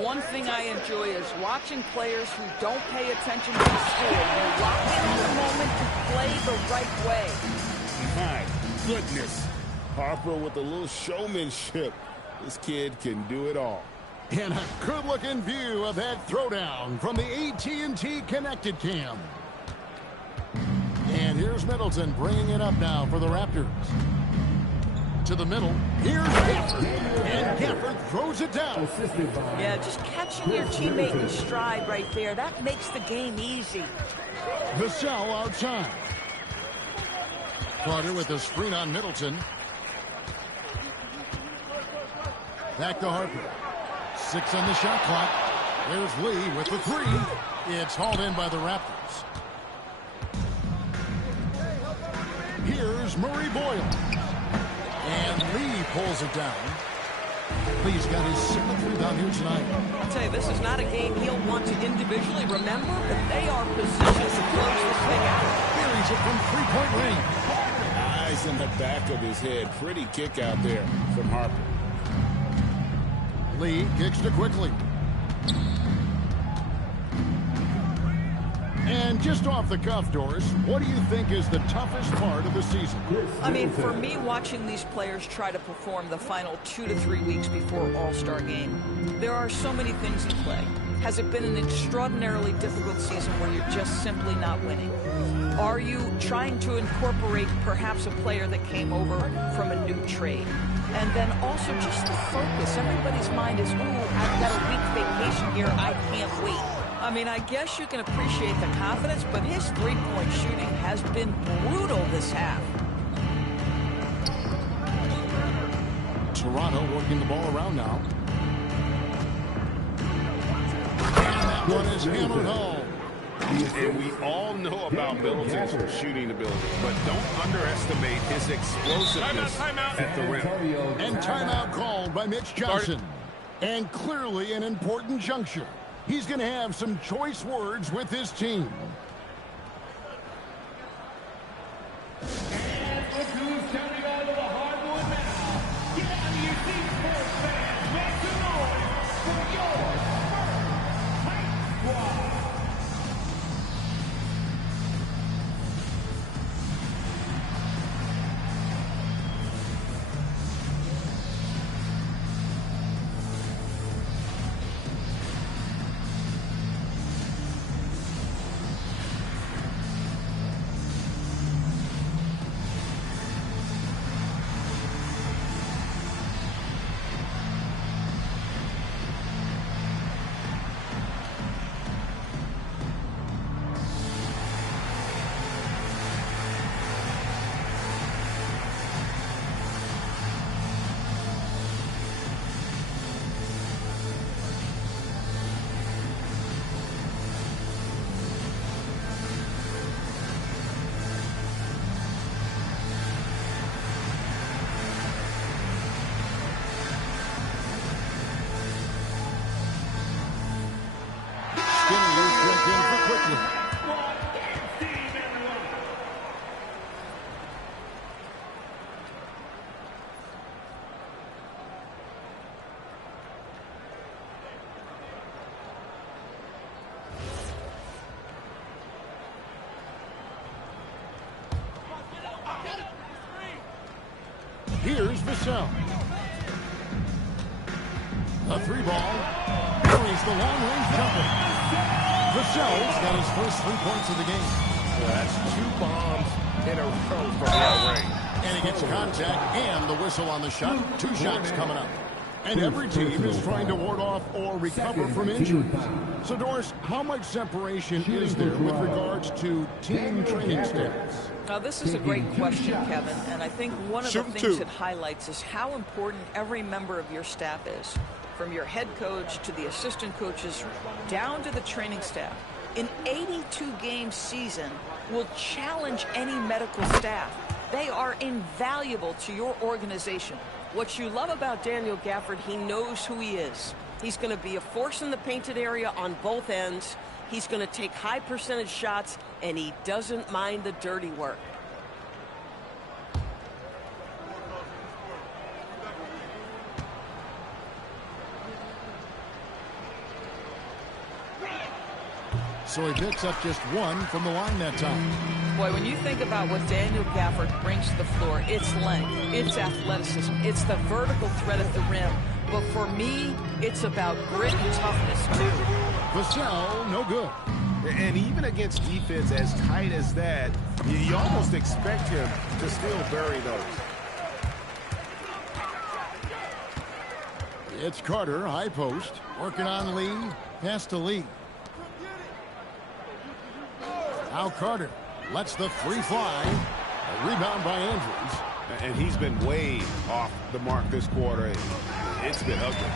One thing I enjoy is watching players who don't pay attention to the score. They're locked in on the moment to play the right way. My goodness. Harper with a little showmanship. This kid can do it all. And a good-looking view of that throwdown from the AT&T Connected Cam. And here's Middleton bringing it up now for the Raptors. To the middle. Here's Gafford. And Gafford throws it down. Yeah, just catching your teammate in stride right there. That makes the game easy. Vassell outside. Carter with the screen on Middleton. Back to Harper. 6 on the shot clock. There's Lee with the 3. It's hauled in by the Raptors. Here's Murray Boyle. And Lee pulls it down. Lee's got his 7th rebound here tonight. I'll tell you, this is not a game he'll want to individually remember, but they are positioned to close this thing out. Buries it from 3-point range. Eyes Just in the back of his head. Pretty kick out there from Harper. Lee kicks to quickly. And just off the cuff, Doris, what do you think is the toughest part of the season? I mean, for me, watching these players try to perform the final 2 to 3 weeks before All-Star game, there are so many things in play. Has it been an extraordinarily difficult season where you're just simply not winning? Are you trying to incorporate perhaps a player that came over from a new trade? And then also just the focus. Everybody's mind is, ooh, I've got a week vacation here. I can't wait. I mean, I guess you can appreciate the confidence, but his three-point shooting has been brutal this half. Toronto working the ball around now. And that one is hammered home. And we all know about Middleton's shooting ability, but don't underestimate his explosiveness at the rim. And timeout called by Mitch Johnson. And clearly an important juncture. He's going to have some choice words with his team. And look who's coming out of the hardwood now. Get out of your seats, sports fans. Make some noise for your first Hype Squad. Here's Vassell. A three ball. Buries the long-range jumper. Vassell's got his first 3 points of the game. That's 2 bombs in a row from that range. And he gets contact and the whistle on the shot. 2 shots coming up. And every team is trying to ward off or recover from injuries. So, Doris, how much separation is there with regards to team training staffs? Now, this is a great question, Kevin, and I think one of the things it highlights is how important every member of your staff is, from your head coach to the assistant coaches down to the training staff. An 82-game season will challenge any medical staff. They are invaluable to your organization. What you love about Daniel Gafford, he knows who he is. He's going to be a force in the painted area on both ends. He's going to take high percentage shots, and he doesn't mind the dirty work. So he picks up just 1 from the line that time. Boy, when you think about what Daniel Gafford brings to the floor, it's length, it's athleticism, it's the vertical threat at the rim. But for me, it's about grit and toughness, too. Vassell, no good. And even against defense as tight as that, you almost expect him to still bury those. It's Carter, high post, working on Lee, pass to Lee. Now Carter lets the 3 fly. A rebound by Andrews. And he's been way off the mark this quarter. It's been ugly.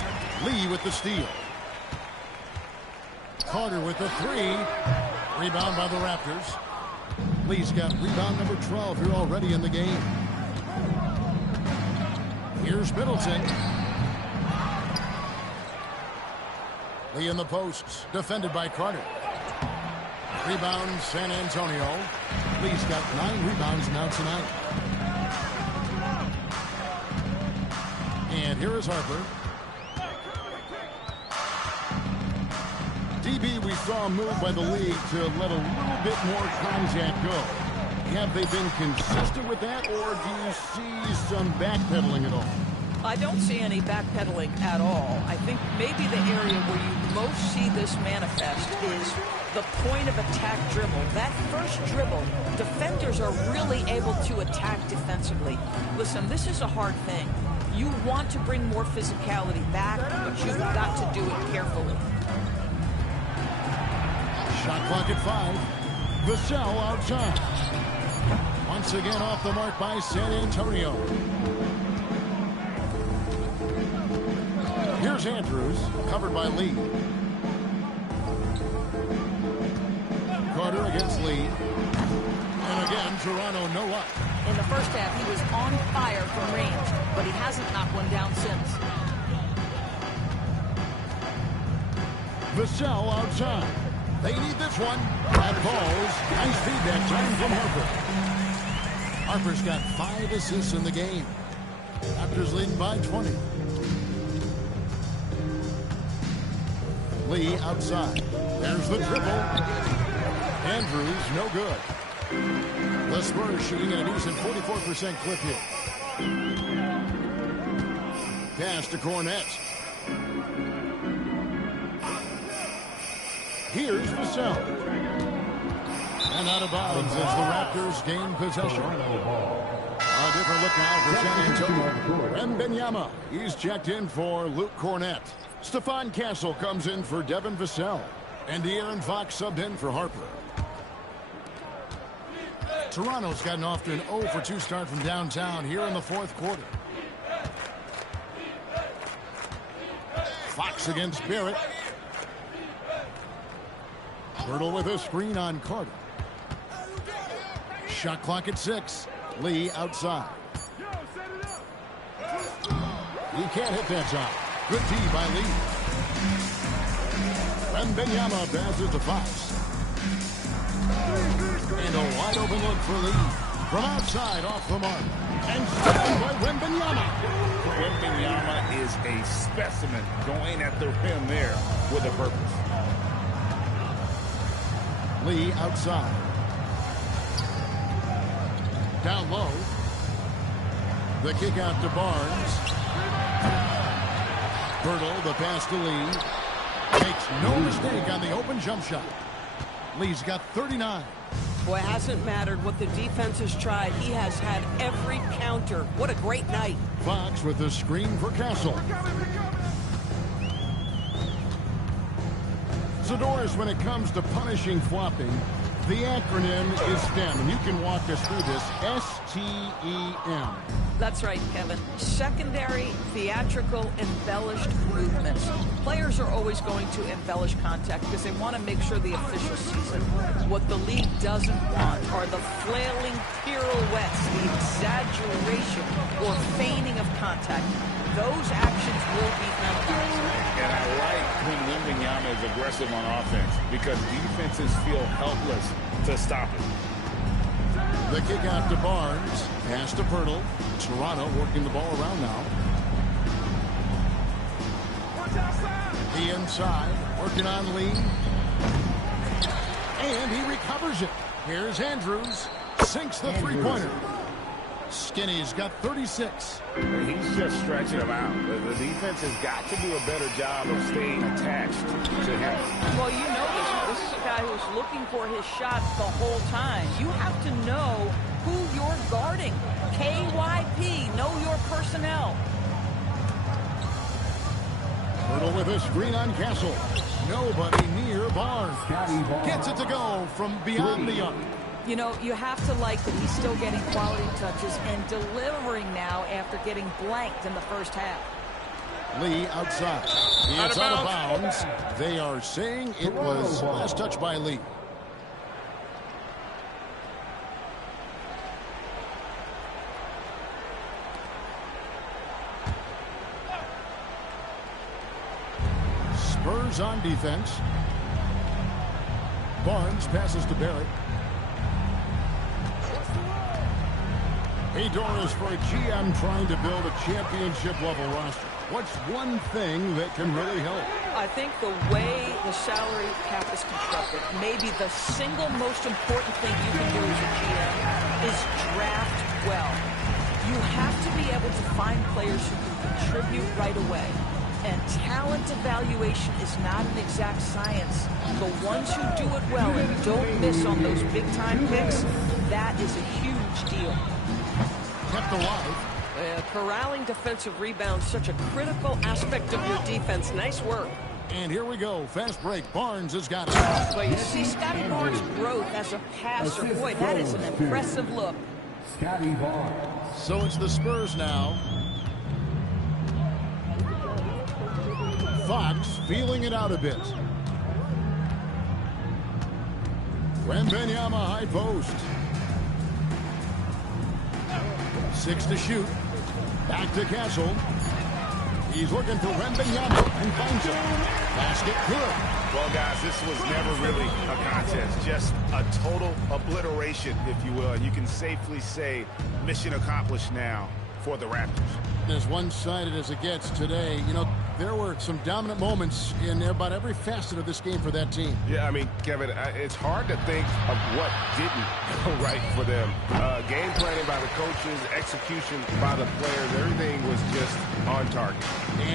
Lee with the steal. Carter with the 3. Rebound by the Raptors. Lee's got rebound number 12 here already in the game. Here's Middleton. Lee in the posts, defended by Carter. Rebound San Antonio. Lee's got 9 rebounds now tonight. And here is Harper. DB, we saw a move by the league to let a little bit more contact go. Have they been consistent with that, or do you see some backpedaling at all? I don't see any backpedaling at all. I think maybe the area where you most see this manifest is the point of attack dribble. That first dribble, defenders are really able to attack defensively. Listen, this is a hard thing. You want to bring more physicality back, but you've got to do it carefully. Shot clock at 5. Vassell outside. Once again off the mark by San Antonio. Here's Andrews, covered by Lee. Carter against Lee. And again, Toronto no luck. In the first half, he was on fire from range, but he hasn't knocked one down since. Vassell outside. They need this one. That falls. Nice feed that time from Harper. Harper's got 5 assists in the game. Raptors leading by 20. Lee outside. There's the dribble. Andrews, no good. The Spurs shooting at a decent 44% clip here. Pass to Cornette. Here's Vassell. And out of bounds as the Raptors gain possession. A different look now for San Antonio. Wembanyama, he's checked in for Luke Cornette. Stephon Castle comes in for Devin Vassell. And De'Aaron Fox subbed in for Harper. Toronto's gotten off to an 0-for-2 start from downtown here in the fourth quarter. Fox against Barrett. Hurdle with a screen on Carter. Shot clock at 6. Lee outside. He can't hit that shot. Good D by Lee. Wembanyama passes to Fox. And a wide open look for Lee. From outside off the mark. And stolen by Wembanyama. Wembanyama is a specimen going at the rim there with a purpose. Lee outside. Down low. The kick out to Barnes. Bertle, the pass to Lee. Makes no mistake on the open jump shot. Lee's got 39. Boy, it hasn't mattered what the defense has tried. He has had every counter. What a great night. Fox with the screen for Castle. Zadorus, when it comes to punishing flopping, the acronym is STEM, and you can walk us through this. S-T-E-M. That's right, Kevin. Secondary, theatrical, embellished movements. Players are always going to embellish contact because they want to make sure the official sees it. What the league doesn't want are the flailing pirouettes, the exaggeration or feigning of contact. Those actions will be penalized. And I like when Wembanyama is aggressive on offense because defenses feel helpless to stop it. The kick out to Barnes. Pass to Bertle. Toronto working the ball around now. The inside. Working on Lee. And he recovers it. Here's Andrews. Sinks the three-pointer. Skinny's got 36. He's just stretching him out. The defense has got to do a better job of staying attached to him. Well, you know this is a guy who's looking for his shot the whole time. You have to know who you're guarding. KYP, know your personnel. Bertle with a screen on Castle. Nobody near Barnes. Gets it to go from beyond the arc. You know, you have to like that he's still getting quality touches and delivering now after getting blanked in the first half. Lee outside. It's out of bounds. They are saying it was last touch by Lee. Spurs on defense. Barnes passes to Barrett. Hey, Doris, for a GM trying to build a championship-level roster, what's one thing that can really help? I think the way the salary cap is constructed, maybe the single most important thing you can do as a GM is draft well. You have to be able to find players who can contribute right away. And talent evaluation is not an exact science. The ones who do it well and don't miss on those big-time picks, that is a huge deal. Kept alive. Corralling defensive rebounds, such a critical aspect of your defense. Nice work. And here we go. Fast break. Barnes has got it. But you see Scotty Barnes' growth as a passer. Boy, that is an impressive look. Scotty Barnes. So it's the Spurs now. Fox feeling it out a bit. Wembanyama high post. 6 to shoot. Back to Castle. He's looking for Wembanyama and finds him. Basket good. Well, guys, this was never really a contest. Just a total obliteration, if you will. And you can safely say mission accomplished now for the Raptors. As one-sided as it gets today, you know, there were some dominant moments in about every facet of this game for that team. Yeah, I mean, Kevin, it's hard to think of what didn't go right for them. Game planning by the coaches, execution by the players, everything was just on target.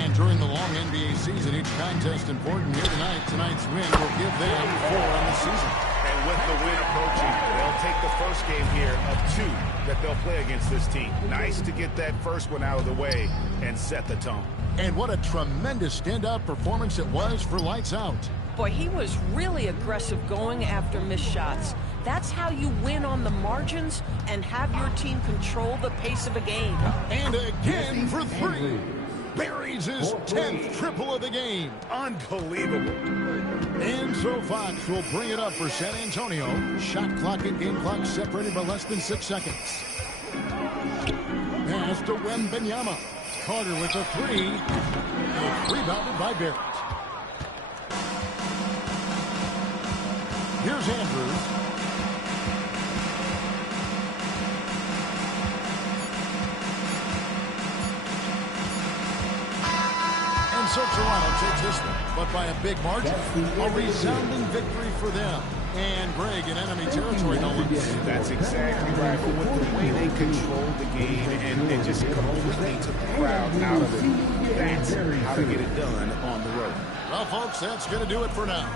And during the long NBA season, each contest important here tonight. Tonight's win will give them 4 on the season. And with the win approaching, they'll take the first game here of 2 that they'll play against this team. Nice to get that first one out of the way and set the tone. And what a tremendous standout performance it was for Lights Out. Boy, he was really aggressive going after missed shots. That's how you win on the margins and have your team control the pace of a game. And again for 3. Buries his 10th triple of the game. Unbelievable. And so Fox will bring it up for San Antonio. Shot clock and game clock separated by less than 6 seconds. Pass to Wembanyama. Carter with a 3. It's rebounded by Barrett. Here's Andrews. And so Toronto takes this one, but by a big margin. A resounding victory for them. And Greg in enemy territory, no less. That's exactly right. But with the way they controlled the game and just completely took the crowd out of it, that's how to get it done on the road. Well, folks, that's going to do it for now.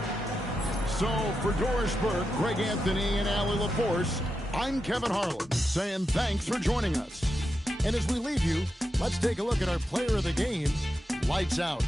So for Doris Burke, Greg Anthony, and Allie LaForce, I'm Kevin Harlan saying thanks for joining us. And as we leave you, let's take a look at our player of the game, Lights Out.